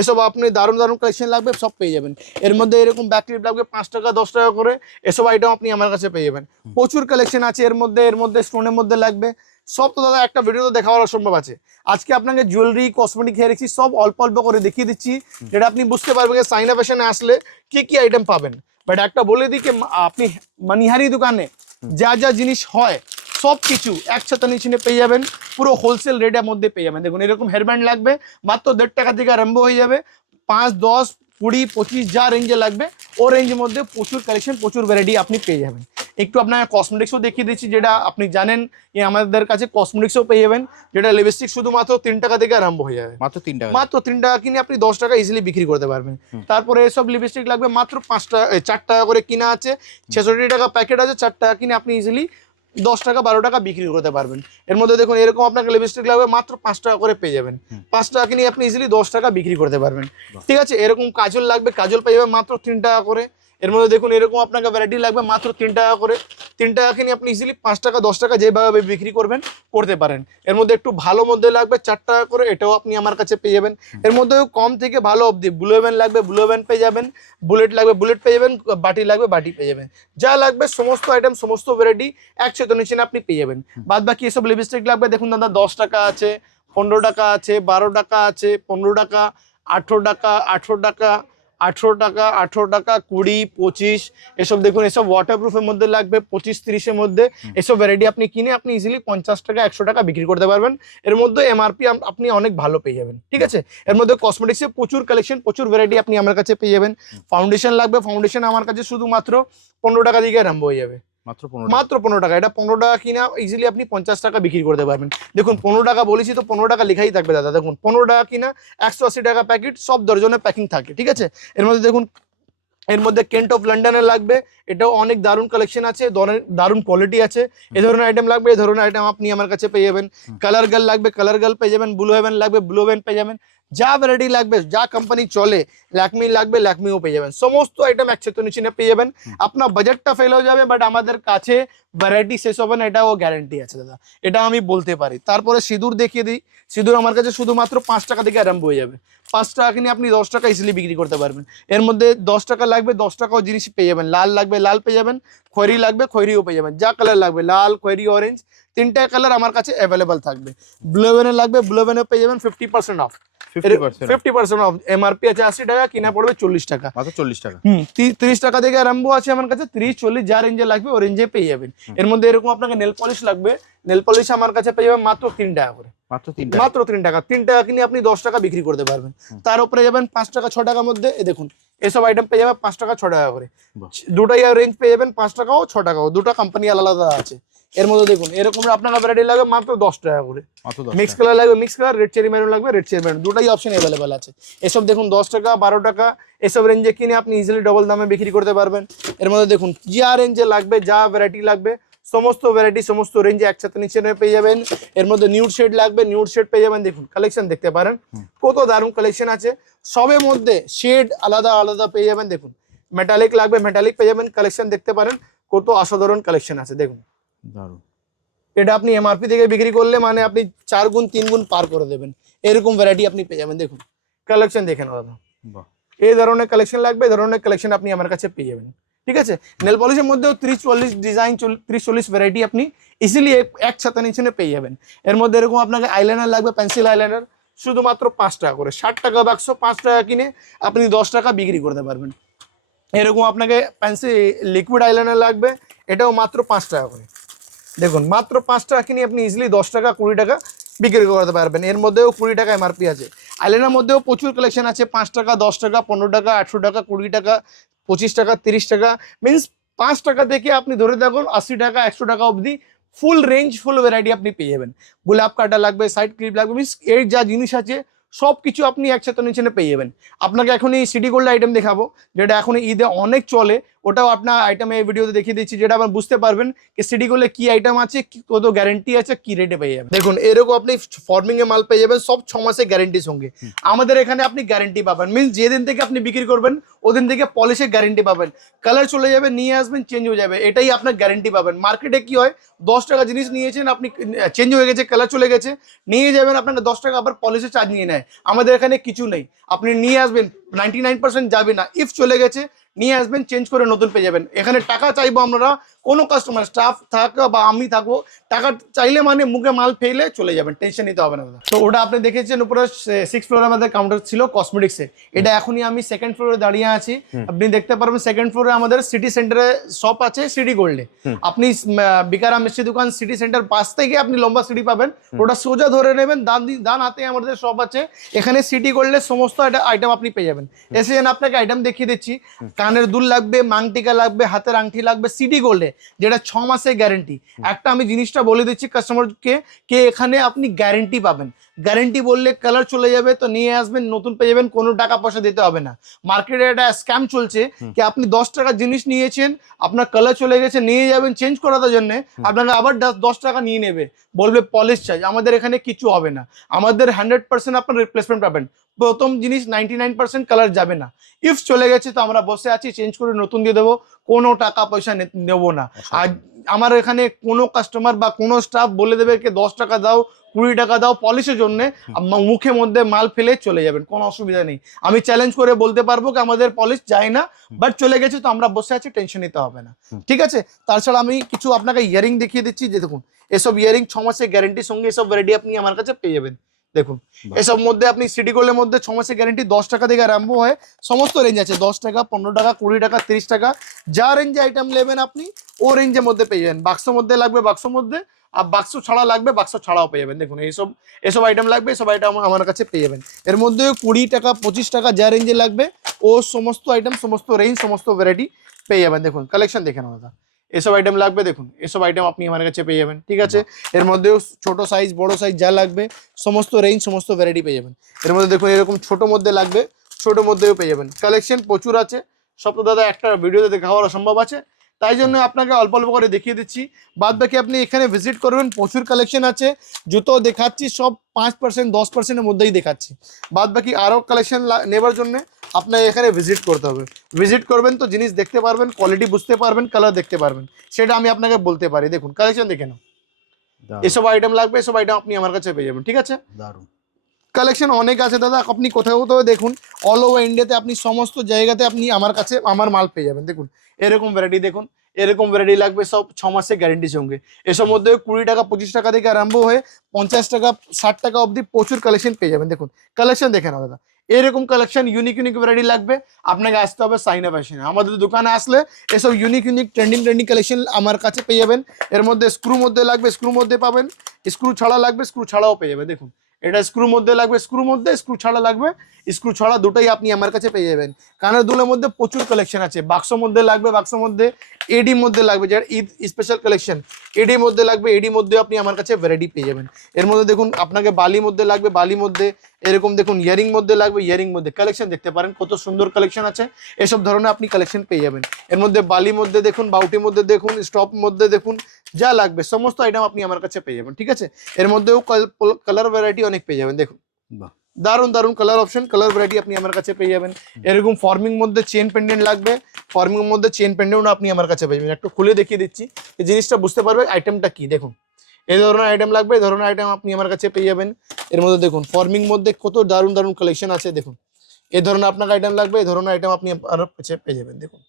এসব আপনি দারুণ কালেকশন লাগবে সব পেয়ে যাবেন। এর মধ্যে এরকম ব্যাক ক্লিপ লাগবে 5 টাকা 10 টাকা করে, এসব আইটেম আপনি আমার কাছে পেয়ে যাবেন। প্রচুর কালেকশন আছে এর মধ্যে স্টোনের মধ্যে লাগবে সব। তো দাদা একটা ভিডিও তো দেখাবার অসম্ভব আছে, আজকে আপনাকে জুয়েলারি কসমেটিক হেয়ার রেখেছি, সব অল্প অল্প করে দেখিয়ে দিচ্ছি, যেটা আপনি বুঝতে পারবেন সাইনা ফ্যাশনে আসলে কি আইটেম পাবেন। বাট একটা বলে দিই কি, আপনি মানিহারি দোকানে যা যা জিনিস হয় সব কিছু একসাথে নিচে পেয়ে যাবেন, পুরো হোলসেল রেটের মধ্যে পেয়ে যাবেন। দেখুন এরকম হেয়ারব্যান্ড লাগবে মাত্র 1.5 টাকা থেকে আরম্ভ হয়ে যাবে, 5, 10, 20, 25 যা রেঞ্জে লাগবে ও রেঞ্জের মধ্যে প্রচুর কালেকশন, প্রচুর ভ্যারাইটি আপনি পেয়ে যাবেন। একটু আপনার কসমেটিক্সও দেখিয়ে দিচ্ছি, যেটা আপনি জানেন আমাদের কাছে কসমেটিক্সও পেয়ে যাবেন, যেটা লিপস্টিক শুধুমাত্র 3 টাকা থেকে আরম্ভ হয়ে যাবে। মাত্র 3 টাকা কিনে আপনি 10 টাকা ইজিলি বিক্রি করতে পারবেন। তারপরে এসব লিপস্টিক লাগবে মাত্র 4 টাকা করে কিনা আছে, 66 টাকা প্যাকেট আছে, 4 টাকা কিনে আপনি ইজিলি 10 টাকা 12 টাকা বিক্রি করতে পারবেন। এর মধ্যে দেখুন এরকম আপনাকে লিপস্টিক লাগবে মাত্র 5 টাকা করে পেয়ে যাবেন, 5 টাকা কিনে আপনি ইজিলি 10 টাকা বিক্রি করতে পারবেন, ঠিক আছে। এরকম কাজল লাগবে, কাজল পেয়ে যাবেন মাত্র 3 টাকা করে। এর মধ্যে দেখুন এরকম আপনাকে ভ্যারাইটি লাগবে মাত্র 3 টাকা করে, 3 টাকা কিনে আপনি ইজিলি 5 টাকা 10 টাকা যেভাবে বিক্রি করবেন করতে পারেন। এর মধ্যে একটু ভালো মধ্যে লাগবে 4 টাকা করে, এটাও আপনি আমার কাছে পেয়ে যাবেন। এর মধ্যে কম থেকে ভালো অবধি ব্লু হেভেন লাগবে, ব্লু হেভেন পেয়ে যাবেন, বুলেট লাগবে, বুলেট পেয়ে যাবেন, বাটি লাগবে, বাটি পেয়ে যাবেন, যা লাগবে সমস্ত আইটেম সমস্ত ভ্যারাইটি একসাথে নিচে আপনি পেয়ে যাবেন। বাদ বাকি এসব লিপস্টিক লাগবে দেখুন দাদা 10 টাকা আছে, 15 টাকা আছে, 12 টাকা আছে, 15 টাকা, 18 টাকা, 18 টাকা, 18 টাকা, 18 টাকা, 20, 25 এসব দেখুন। এসব ওয়াটারপ্রুফের মধ্যে লাগবে 25, 30 এর মধ্যে, এসব ভ্যারাইটি আপনি কিনে আপনি ইজিলি 50 টাকা 100 টাকা বিক্রি করতে পারবেন। এর মধ্যে এমআরপি আপনি অনেক ভালো পেয়ে যাবেন, ঠিক আছে। এর মধ্যে কসমেটিক্সের প্রচুর কালেকশন, প্রচুর ভ্যারাইটি আপনি আমার কাছে পেয়ে যাবেন। ফাউন্ডেশন লাগবে, ফাউন্ডেশন আমার কাছে শুধুমাত্র 15 টাকা থেকে আরম্ভ হয়ে যাবে, মাত্র 15 টাকা। এটা 15 টাকা কিনা ইজিলি আপনি 50 টাকা বিক্রি করতে পারবেন। দেখুন 15 টাকা বলেছি তো 15 টাকা লেখাই থাকবে দাদা। দেখুন 15 টাকা কিনা 180 টাকা প্যাকেট, সব দর্জনে প্যাকিং থাকে, ঠিক আছে। এর মধ্যে দেখুন এর মধ্যে কেন্ট অফ লন্ডনের লাগবে, এটাও অনেক দারুণ কালেকশন আছে, দারুণ কোয়ালিটি আছে। এই ধরনের আইটেম লাগবে, এই ধরনের আইটেম আপনি আমার কাছে পেয়ে যাবেন। কালার গার্ল লাগবে, কালার গার্ল পেয়ে যাবেন। ব্লু হেভেন লাগবে, ব্লু হেভেন পেয়ে যাবেন। যা ভ্যারাইটি লাগবে, যা কোম্পানি চলে, ল্যাকমি লাগবে, ল্যাকমিও পেয়ে যাবেন। সমস্ত আইটেম একসাথে নিচে পেয়ে যাবেন। আপনার বাজেটটা ফেল হয়ে যাবে, বাট আমাদের কাছে ভ্যারাইটি শেষ হবে না, এটাও গ্যারান্টি আছে দাদা, এটা আমি বলতে পারি। তারপরে সিঁদুর দেখিয়ে দিই, সিঁদুর আমার কাছে শুধুমাত্র 5 টাকা থেকে আরম্ভ হয়ে যাবে। 5 টাকা কিনে আপনি 10 টাকা ইজিলি বিক্রি করতে পারবেন। এর মধ্যে 10 টাকা লাগবে, 10 টাকাও জিনিস পেয়ে যাবেন। লাল লাগবে, লাল পেয়ে যাবেন, খয়েরি লাগবে, খয়েরিও পেয়ে যাবেন। যা কালার লাগবে লাল, খয়েরি, অরেঞ্জ, 3টা কালার আমার কাছে অ্যাভেলেবল থাকবে। ব্লু হেভেনের লাগবে, ব্লু হেভেনের পেয়ে যাবেন 50% অফ, 50% অফ। এমআরপি আছে 80 টাকা, কিনা পড়বে 40 টাকা, মাত্র 40 টাকা। 30 টাকা থেকে আরম্ভ আছে আমার কাছে, 30, 40 যা রেঞ্জে লাগবে ও রেঞ্জে পেয়ে যাবেন। এর মধ্যে এরকম আপনাকে নেল পলিশ লাগবে, নেল পলিশ আমার কাছে পেয়ে যাবেন মাত্র 3 টাকা করে, মাত্র 3 টাকা। 3 টাকা কিনে আপনি 10 টাকা বিক্রি করতে পারবেন। তার উপরে যাবেন 5 টাকা 6 টাকার মধ্যে, দেখুন এসব আইটেম পেয়ে যাবেন 5 টাকা 6 টাকা করে। দুটাই রেঞ্জ পেয়ে যাবেন 5 টাকাও 6 টাকাও, দুটো কোম্পানি আলাদা আছে। এর মধ্যে দেখুন এরকম আপনার ভ্যারাইটি লাগবে মাত্র 10 টাকা করে। মিক্স কালার লাগবে, mix colour, red cherry maroon লাগবে, রেড চেরি মেরুন, দুটাই অপশন অ্যাভেলেবেল আছে। এসব দেখুন 10 টাকা 12 টাকা এসব রেঞ্জে কিনে আপনি ইজিলি ডবল দামে বিক্রি করতে পারবেন। এর মধ্যে দেখুন যা রেঞ্জে লাগবে, যা ভ্যারাইটি লাগবে সমস্ত ভ্যারাইটি সমস্ত রেঞ্জে একসাথে নিচে পেয়ে যাবেন। এর মধ্যে নিউড শেড লাগবে, নিউড শেড পেয়ে যাবেন। দেখুন কালেকশন দেখতে পারেন, কত দারুণ কালেকশন আছে। সবের মধ্যে শেড আলাদা আলাদা পেয়ে যাবেন। দেখুন মেটালিক লাগবে, মেটালিক পেয়ে যাবেন। কালেকশন দেখতে পারেন, কত অসাধারণ কালেকশন আছে। দেখুন দারুণ, এটা আপনি এমআরপি থেকে বিক্রি করলে মানে আপনি 4 গুণ 3 গুণ পার করে দেবেন, এরকম ভ্যারাইটি আপনি পেয়ে যাবেন। দেখুন কালেকশন দেখেন দাদা, এই ধরনের কালেকশন লাগবে, এই ধরনের কালেকশন আপনি আমার কাছে পেয়ে যাবেন, ঠিক আছে। নেল পলিশের মধ্যেও 30-40 ডিজাইন, 30-40 ভ্যারাইটি আপনি ইজিলি একসাথে নিচে পেয়ে যাবেন। এর মধ্যে এরকম আপনাকে আইলাইনার লাগবে, পেন্সিল আইলাইনার শুধুমাত্র 5 টাকা করে, 60 টাকা বাক্স, 5 টাকা কিনে আপনি 10 টাকা বিক্রি করতে পারবেন। এরকম আপনাকে পেন্সিল লিকুইড আইলাইনার লাগবে, এটাও মাত্র 5 টাকা করে। দেখুন মাত্র 5 টাকা কিনে আপনি ইজিলি 10 টাকা 20 টাকা বিক্রি করতে পারবেন। এর মধ্যেও 20 টাকা এমআরপি আছে। আইলাইনার মধ্যেও প্রচুর কালেকশন আছে, 5 টাকা, 10 টাকা, 15 টাকা, 800 টাকা, 20 টাকা, 25 টাকা, 30 টাকা, মিনস 5 টাকা থেকে আপনি ধরে থাকুন 80 টাকা 100 টাকা অবধি ফুল রেঞ্জ ফুল ভ্যারাইটি আপনি পেয়ে যাবেন। গোলাপ কাটা লাগবে, সাইড ক্লিপ লাগবে, মিনস এর যা জিনিস আছে সব কিছু আপনি একসাথে নিচে পেয়ে যাবেন। আপনাকে এখন এই সিটি গোল্ড আইটেম দেখাবো, যেটা এখন ঈদে অনেক চলে, ওটাও আপনার আইটেমে এই ভিডিওতে দেখিয়ে দিচ্ছি, যেটা আপনার বুঝতে পারবেন কি সিটি গোল্ডে কি আইটেম আছে, কত গ্যারেন্টি আছে, কি রেটে পেয়ে যাবেন। দেখুন এরকম আপনি ফর্মিং এ মাল পেয়ে যাবেন সব 6 মাসের গ্যারেন্টির সঙ্গে। আমাদের এখানে আপনি গ্যারেন্টি পাবেন, মিনস যেদিন থেকে আপনি বিক্রি করবেন ওদিন থেকে পলিশের গ্যারেন্টি পাবেন। কালার চলে যাবে, নিয়ে আসবেন, চেঞ্জ হয়ে যাবে, এটাই আপনার গ্যারেন্টি পাবেন। মার্কেটে কি হয়, 10 টাকা জিনিস নিয়েছেন আপনি, চেঞ্জ হয়ে গেছে, কালার চলে গেছে, নিয়ে যাবেন, আপনাকে 10 টাকা আবার পলিশের চার্জ নিয়ে নেয়। আমাদের এখানে কিছু নেই, আপনি নিয়ে আসবেন, 99% যাবে না, ইফ চলে গেছে নিয়ে আসবেন, চেঞ্জ করে নতুন পেয়ে যাবেন। এখানে টাকা চাইবো আমরা, কোনো কাস্টমার স্টাফ থাকো বা আমি থাকবো, টাকা চাইলে মানে মুখে মাল ফেলে চলে যাবেন, টেনশন নিতে হবে না দাদা। তো ওটা আপনি দেখেছেন উপরে 6 ফ্লোরে আমাদের কাউন্টার ছিল কসমেটিক্সে, এটা এখনই আমি 2nd ফ্লোরে দাঁড়িয়ে আছি। আপনি দেখতে পারবেন 2nd ফ্লোরে আমাদের সিটি সেন্টারে শপ আছে সিটি গোল্ডে। আপনি বিকারা মিষ্টি দোকান সিটি সেন্টার পাশ থেকে আপনি লম্বা সিটি পাবেন, ওটা সোজা ধরে নেবেন, ডান হাতে আমাদের শপ আছে। এখানে সিটি গোল্ডের সমস্ত আইটেম আপনি পেয়ে যাবেন। এসে আপনাকে আইটেম দেখিয়ে দিচ্ছি, কানের দুল লাগবে, মাংটিকা লাগবে, হাতের আংটি লাগবে, সিটি গোল্ডে যেটা 6 মাসের গ্যারেন্টি। একটা আমি জিনিসটা বলে দিচ্ছি কাস্টমারকে, কে এখানে আপনি গ্যারেন্টি পাবেন। গ্যারেন্টি বললে কালার চলে যাবে তো নিয়ে আসবেন, নতুন পেয়ে যাবেন, কোনো টাকা পয়সা দিতে হবে না। মার্কেটে একটা স্ক্যাম চলছে কি আপনি 10 টাকা জিনিস নিয়েছেন, আপনার কালার চলে গেছে, নিয়ে যাবেন চেঞ্জ করার জন্য, আপনাকে আবার 10 টাকা নিয়ে নেবে, বলবে পলিশ চার্জ। আমাদের এখানে কিছু হবে না, আমাদের 100% আপনার রিপ্লেসমেন্ট পাবেন। প্রথম জিনিস 99% কালার যাবে না, ইফ চলে গেছে তো আমরা বসে আছি, চেঞ্জ করে নতুন দিয়ে দেবো, কোনো টাকা পয়সা নেবো না। আর আমার এখানে কোনো কাস্টমার বা কোনো স্টাফ বলে দেবে কি 10 টাকা দাও, 20 টাকা দাও পলিশের জন্য, মুখে মধ্যে মাল ফেলে চলে যাবেন, কোনো অসুবিধা নেই। আমি চ্যালেঞ্জ করে বলতে পারবো কি আমাদের পলিশ যায় না, বাট চলে গেছে তো আমরা বসে আছি, টেনশন নিতে হবে না, ঠিক আছে। তাছাড়া আমি কিছু আপনাকে ইয়ারিং দেখিয়ে দিচ্ছি, যে দেখুন এসব ইয়ারিং 6 মাসের গ্যারেন্টির সঙ্গে এসব ভ্যারাইটি আপনি আমার কাছে পেয়ে যাবেন। দেখুন এসব মধ্যে আপনি সিটি গোল্ডের মধ্যে 6 মাসের গ্যারেন্টি, 10 টাকা থেকে আরম্ভ হয়, সমস্ত রেঞ্জ আছে, 10 টাকা, 15 টাকা, 20 টাকা, 30 টাকা, যা রেঞ্জে আইটেম নেবেন আপনি ও রেঞ্জের মধ্যে পেয়ে যাবেন। বাক্স মধ্যে লাগবে বাক্স মধ্যে, আর বাক্স ছাড়া লাগবে বাক্স ছাড়াও পেয়ে যাবেন। দেখুন এসব আইটেম লাগবে, এসব আইটেম আমার কাছে পেয়ে যাবেন। এর মধ্যে 20 টাকা 25 টাকা যা রেঞ্জে লাগবে ও সমস্ত আইটেম, সমস্ত রেঞ্জ, সমস্ত ভ্যারাইটি পেয়ে যাবেন। দেখুন কালেকশন দেখে নেওয়া দাদা, এসব আইটেম লাগবে, দেখুন এসব আইটেম আপনি আমার কাছে পেয়ে যাবেন, ঠিক আছে। এর মধ্যেও ছোট সাইজ বড় সাইজ যা লাগবে সমস্ত রেঞ্জ, সমস্ত ভ্যারাইটি পেয়ে যাবেন। এর মধ্যে দেখুন এরকম ছোট মধ্যে লাগবে, ছোট মধ্যেও পেয়ে যাবেন। কালেকশন প্রচুর আছে, সব তো দাদা একটা ভিডিওতে দেখাবার অসম্ভব আছে, তাই জন্য আপনাকে অল্প অল্প করে দেখিয়ে দিচ্ছি। বাদ বাকি আপনি এখানে ভিজিট করবেন, প্রচুর কালেকশন আছে। জুতো দেখাচ্ছি সব 5% 10%-এর মধ্যেই দেখাচ্ছি, বাদ বাকি আরও কালেকশন নেবার জন্য আপনাকে এখানে ভিজিট করতে হবে। ভিজিট করবেন তো জিনিস দেখতে পারবেন, কোয়ালিটি বুঝতে পারবেন, কালার দেখতে পারবেন, সেটা আমি আপনাকে বলতে পারি। দেখুন কালেকশন দেখে নাও, এসব আইটেম লাগবে, এসব আইটেম আপনি আমার কাছে পেয়ে যাবেন, ঠিক আছে। দারুণ কালেকশন অনেক আছে দাদা, আপনি কোথাও কোথাও দেখুন, অল ওভার ইন্ডিয়াতে আপনি সমস্ত জায়গাতে আপনি আমার কাছে আমার মাল পেয়ে যাবেন। দেখুন এরকম ভ্যারাইটি, দেখুন এরকম ভ্যারাইটি লাগবে, সব 6 মাসের গ্যারেন্টির সঙ্গে। এসব মধ্যে 20 টাকা 25 টাকা থেকে আরম্ভ হয়ে 50 টাকা 60 টাকা অবধি প্রচুর কালেকশন পেয়ে যাবেন। দেখুন কালেকশন দেখে নাও দাদা, এরকম কালেকশন ইউনিক ভ্যারাইটি লাগবে, আপনাকে আসতে হবে সাইনা ফ্যাশনে। আমাদের দোকানে আসলে এসব ইউনিক ট্রেন্ডিং কালেকশন আমার কাছে পেয়ে যাবেন। এর মধ্যে স্ক্রু মধ্যে লাগবে, স্ক্রু মধ্যে পাবেন, স্ক্রু ছাড়া লাগবে, স্ক্রু ছাড়াও পেয়ে যাবে। দেখুন এটা স্ক্রু মধ্যে লাগবে, স্ক্রু মধ্যে, স্ক্রু ছাড়া লাগবে, স্ক্রু ছাড়া দুটোই আপনি আমার কাছে পেয়ে যাবেন। কানের দুলের মধ্যে প্রচুর কালেকশন আছে, বাক্স মধ্যে লাগবে, বাক্স মধ্যে, এডি মধ্যে লাগবে, যার ঈদ স্পেশাল কালেকশন, এডি মধ্যে লাগবে, এডি মধ্যে আপনি আমার কাছে ভ্যারাইটি পেয়ে যাবেন। এর মধ্যে দেখুন আপনাকে বালি মধ্যে লাগবে, বালি মধ্যে, এরকম দেখুন ইয়ারিং মধ্যে লাগবে, ইয়ারিং মধ্যে কালেকশন দেখতে পারেন, কত সুন্দর কালেকশন আছে, এসব ধরনের আপনি কালেকশন পেয়ে যাবেন। এর মধ্যে বালি মধ্যে দেখুন, বাউটি মধ্যে দেখুন, স্টপ মধ্যে দেখুন, যা লাগবে সমস্ত আইটেম আপনি আমার কাছে পেয়ে যাবেন, ঠিক আছে। এর মধ্যেও কালার ভ্যারাইটি অনেক পেয়ে যাবেন। দেখুন দারুন দারুন কালার অপশন, কালার ভ্যারাইটি আপনি আমার কাছে পেয়ে যাবেন। এরকম ফর্মিং মধ্যে চেন পেন্ডেন্ট লাগবে, ফর্মিং মধ্যে চেন পেন্ডেন্ট আপনি আমার কাছে পেয়ে যাবেন। একটু খুলে দেখিয়ে দিচ্ছি, এই জিনিসটা বুঝতে পারবে আইটেমটা কি। দেখুন এই ধরনের আইটেম লাগবে, এই ধরনের আইটেম আপনি আমার কাছে পেয়ে যাবেন। এর মধ্যে দেখুন ফর্মিং মধ্যে কত দারুন দারুন কালেকশন আছে। দেখুন এই ধরনের আপনার আইটেম লাগবে, এই ধরনের আইটেম আপনি আমার কাছে পেয়ে যাবেন। দেখুন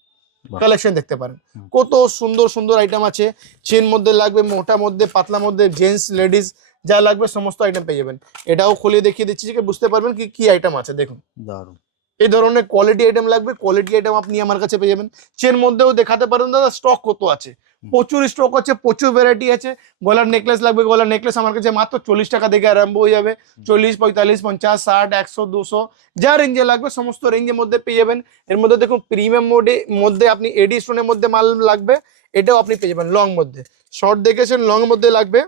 কালেকশন দেখতে পারেন। কত সুন্দর সুন্দর আইটেম আছে, চেন মধ্যে লাগবে, মোটা মধ্যে, পাতলা মধ্যে, জেন্টস লেডিস যা লাগবে সমস্ত আইটেম পেয়ে যাবেন। এটাও খুলে দেখিয়ে দিচ্ছি যে বুঝতে পারবেন কি কি আইটেম আছে। দেখুন দারুণ, এই ধরনের কোয়ালিটি আইটেম লাগবে, কোয়ালিটি আইটেম আপনি আমার কাছে পেয়ে যাবেন। চেন মধ্যেও দেখাতে পারেন দাদা স্টক কত আছে, প্রচুর স্টক আছে, প্রচুর ভ্যারাইটি আছে। গলার নেকলেস লাগবে, গলার নেকলেস আমার কাছে মাত্র 40 টাকা থেকে আরম্ভ হয়ে যাবে। 40, 45, 50, 60, 100, 200 যা রেঞ্জে লাগবে সমস্ত রেঞ্জের মধ্যে পেয়ে যাবেন। এর মধ্যে দেখুন প্রিমিয়াম মধ্যে আপনি এডি স্টোনের মধ্যে মাল লাগবে, এটাও আপনি পেয়ে যাবেন। লং মধ্যে শর্ট দেখেছেন, লং মধ্যে লাগবে,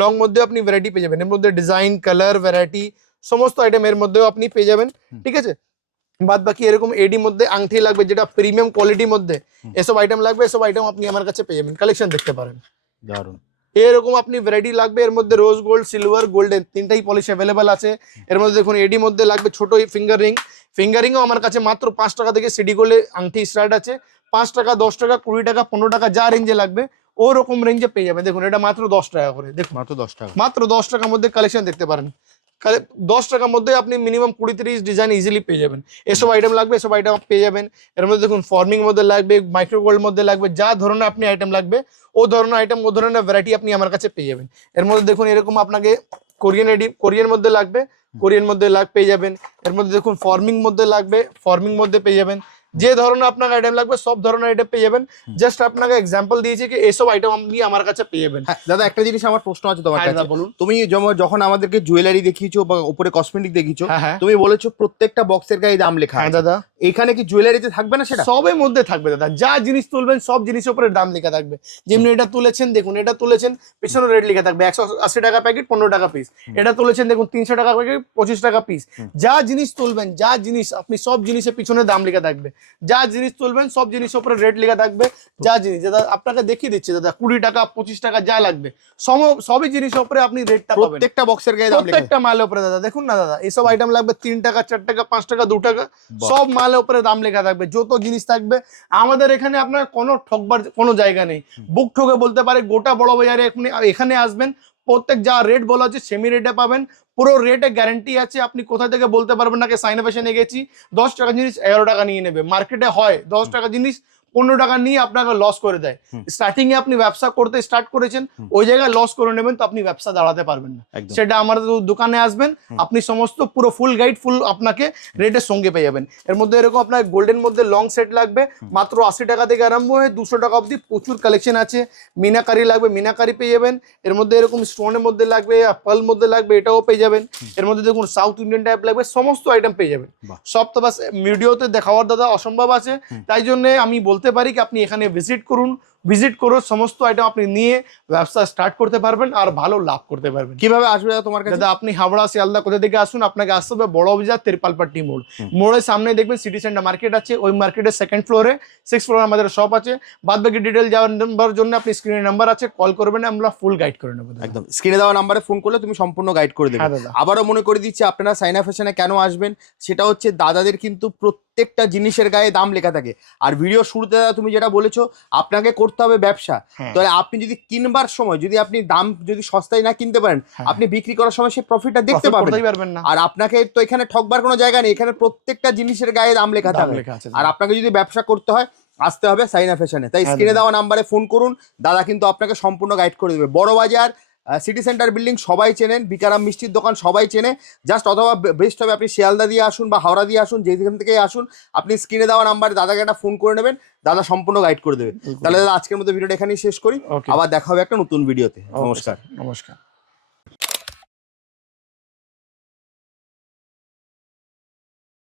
লং মধ্যে আপনি ভ্যারাইটি পেয়ে যাবেন। এর মধ্যে ডিজাইন, কালার, ভ্যারাইটি সমস্ত আইটেম এর মধ্যেও আপনি পেয়ে যাবেন। ঠিক আছে, বাদ বাকি এরকম এডি মধ্যে আংটি লাগবে যেটা প্রিমিয়াম কোয়ালিটির মধ্যে, এসব আইটেম লাগবে, এসব আইটেম আপনি আমার কাছে পেয়ে যাবেন। কালেকশন দেখতে পারেন। দারুণ, এরকম আপনি ভ্যারাইটি লাগবে। এর মধ্যে রোজ গোল্ড, সিলভার, গোল্ডেন তিনটাই পলিশ অ্যাভেলেবেল আছে। এর মধ্যে দেখুন এডি মধ্যে লাগবে ছোট ফিঙ্গার রিং, ফিঙ্গারিংও আমার কাছে মাত্র 5 টাকা থেকে সিডি গোল্ডে আংটি স্টার্ট আছে। 5 টাকা, 10 টাকা, 20 টাকা, 15 টাকা যা রেঞ্জে লাগবে ওরকম রেঞ্জে পেয়ে যাবেন। দেখুন এটা মাত্র 10 টাকা করে, দেখুন মাত্র 10 টাকা, মাত্র 10 টাকার মধ্যে কালেকশন দেখতে পারেন। 10 টাকার মধ্যে আপনি মিনিমাম 20-30 ডিজাইন ইজিলি পেয়ে যাবেন। এসব আইটেম লাগবে, এসব আইটেম পেয়ে যাবেন। এর মধ্যে দেখুন ফর্মিং মধ্যে লাগবে, মাইক্রো গোল্ড মধ্যে লাগবে, যা ধরনের আপনি আইটেম লাগবে ও ধরনের আইটেম, ও ধরনের ভ্যারাইটি আপনি আমার কাছে পেয়ে যাবেন। এর মধ্যে দেখুন এরকম আপনাকে কোরিয়ান মধ্যে লাগবে, কোরিয়ান মধ্যে পেয়ে যাবেন। এর মধ্যে দেখুন ফর্মিং মধ্যে লাগবে, ফর্মিং মধ্যে পেয়ে যাবেন। যে ধরনের আপনার আইটেম লাগবে সব ধরনের আইটেম পেয়ে যাবেন। জাস্ট আপনাকে এক্সাম্পল দিয়েছি কি এসব আইটেম আপনি আমার কাছে পেয়ে যাবেন। দাদা একটা জিনিস আমার প্রশ্ন আছে তোমার কাছে, বলুন। তুমি যখন আমাদেরকে জুয়েলারি দেখিয়েছো বা উপরে কসমেটিক দেখিয়েছো, হ্যাঁ তুমি বলেছো প্রত্যেকটা বক্সের গায়ে দাম লেখা আছে। দাদা এখানে কি জুয়েলারিতে থাকবে না সেটা? সবের মধ্যে থাকবে দাদা, যা জিনিস তুলবেন সব জিনিসের উপরে দাম লেখা থাকবে। যেমনি এটা তুলেছেন দেখুন, এটা তুলেছেন পিছনে রেট লেখা থাকবে 180 টাকা প্যাকেট, 15 টাকা পিস। এটা তুলেছেন দেখুন 300 টাকা প্যাকেট, 25 টাকা পিস। যা জিনিস তুলবেন, যা জিনিস আপনি সব জিনিসের পিছনে দাম লেখা থাকবে। যা জিনিস তুলবেন সব জিনিসের উপরে রেট লেখা থাকবে। যা জিনিস দাদা আপনাকে দেখিয়ে দিচ্ছে দাদা 20 টাকা, 25 টাকা যা লাগবে সবই জিনিসের উপরে আপনি রেটটা পাবেন। প্রত্যেকটা বক্সের গায়ে দাম লেখা, প্রত্যেকটা মালের উপরে দাদা দেখুন না দাদা, এইসব আইটেম লাগবে 3 টাকা, 4 টাকা, 5 টাকা, 2 টাকা, সব মালের উপরে দাম লেখা থাকবে। যত জিনিস থাকবে আমাদের এখানে আপনার কোনো ঠকবার কোনো জায়গা নেই। বুক ঠকে বলতে পারে গোটা বড় বাজারে এখানে আসবেন, প্রত্যেক যা রেট বলা হচ্ছে সেমি রেটে পাবেন। পুরো রেটে গ্যারান্টি আছে, আপনি কোথা থেকে বলতে পারবেন না সাইনা ফ্যাশনে গেছি 10 টাকা জিনিস 11 টাকা নিয়ে নেবে। মার্কেটে হয় 10 টাকা জিনিস 15 টাকা নিয়ে আপনাকে লস করে দেয়। স্টার্টিং এ আপনি ব্যবসা করতে স্টার্ট করেছেন, ওই জায়গায় লস করে নেবেন তো আপনি ব্যবসা দাঁড়াতে পারবেন না। সেটা আমাদের দোকানে আসবেন, আপনি সমস্ত পুরো ফুল গাইড ফুল আপনাকে রেটের সঙ্গে পেয়ে যাবেন। এর মধ্যে এরকম আপনার গোল্ডেন মধ্যে লং সেট লাগবে মাত্র 80 টাকা থেকে আরম্ভ হয়ে 200 টাকা অবধি প্রচুর কালেকশন আছে। মিনাকারি লাগবে, মিনাকারি পেয়ে যাবেন। এর মধ্যে এরকম স্টোনের মধ্যে লাগবে, পার্ল মধ্যে লাগবে, এটাও পেয়ে যাবেন। এর মধ্যে দেখুন সাউথ ইন্ডিয়ান টাইপ লাগবে, সমস্ত আইটেম পেয়ে যাবেন। সব তো বাস ভিডিওতে দেখাবার দাদা অসম্ভব আছে, তাই জন্য আমি বলতে পারি কি আপনি এখানে ভিজিট করুন, ভিজিট করে সমস্ত আইটেম আপনি নিয়ে ব্যবসা স্টার্ট করতে পারবেন আর ভালো লাভ করতে পারবেন। কিভাবে আসবে তোমার কাছে? দাদা আপনি হাওড়া শিয়ালদা কোথা থেকে আসুন, আপনাকে আসতে হবে বড় বাজার তিরপালপাট্টি মোড়। মোড়ের সামনে দেখবেন সিটি সেন্টার মার্কেট আছে, ওই মার্কেটের 2nd ফ্লোরে 6th ফ্লোরে আমাদের শপ আছে। বাদ বাকি ডিটেল যাওয়ার জন্য আপনি স্ক্রিনে নাম্বার আছে, কল করবেন, আমরা ফুল গাইড করে নেবো। একদম স্ক্রিনে দেওয়া নাম্বারে ফোন করলে তুমি সম্পূর্ণ গাইড করে দেবে। আবারও মনে করে দিচ্ছি আপনারা সাইনা ফ্যাশনে কেন আসবেন, সেটা হচ্ছে দাদাদের কিন্তু প্রত্যেকটা জিনিসের গায়ে দাম লেখা থাকে। আর ভিডিও শুরুতে দাদা তুমি যেটা বলেছো আপনাকে করতে হবে ব্যবসা, তাহলে আপনি যদি কিনবার সময় যদি আপনি দাম যদি সস্তায় না কিনতে পারেন, আপনি বিক্রি করার সময় সেই প্রফিটটা দেখতে পারবেন না। আর আপনাকে তো এখানে ঠকবার কোনো জায়গা নেই, এখানে প্রত্যেকটা জিনিসের গায়ে দাম লেখা থাকে। আর আপনাকে যদি ব্যবসা করতে হয় আসতে হবে সাইনা ফ্যাশনে। তাই স্ক্রিনে দেওয়া নাম্বারে ফোন করুন, দাদা কিন্তু আপনাকে সম্পূর্ণ গাইড করে দেবে। বড় বাজার সিটি সেন্টার বিল্ডিং সবাই চেনেন, বিকারাম মিষ্টির দোকান সবাই চেনে। জাস্ট অথবা বেস্ট হবে আপনি শিয়ালদা দিয়ে আসুন বা হাওড়া দিয়ে আসুন, যেখান থেকে আসুন আপনি স্ক্রিনে দেওয়া নাম্বারে দাদাকে একটা ফোন করে নেবেন, দাদা সম্পূর্ণ গাইড করে দেবে। তাহলে দাদা আজকের মতো ভিডিওটা এখানেই শেষ করি, আবার দেখা হবে একটা নতুন ভিডিওতে। নমস্কার। নমস্কার।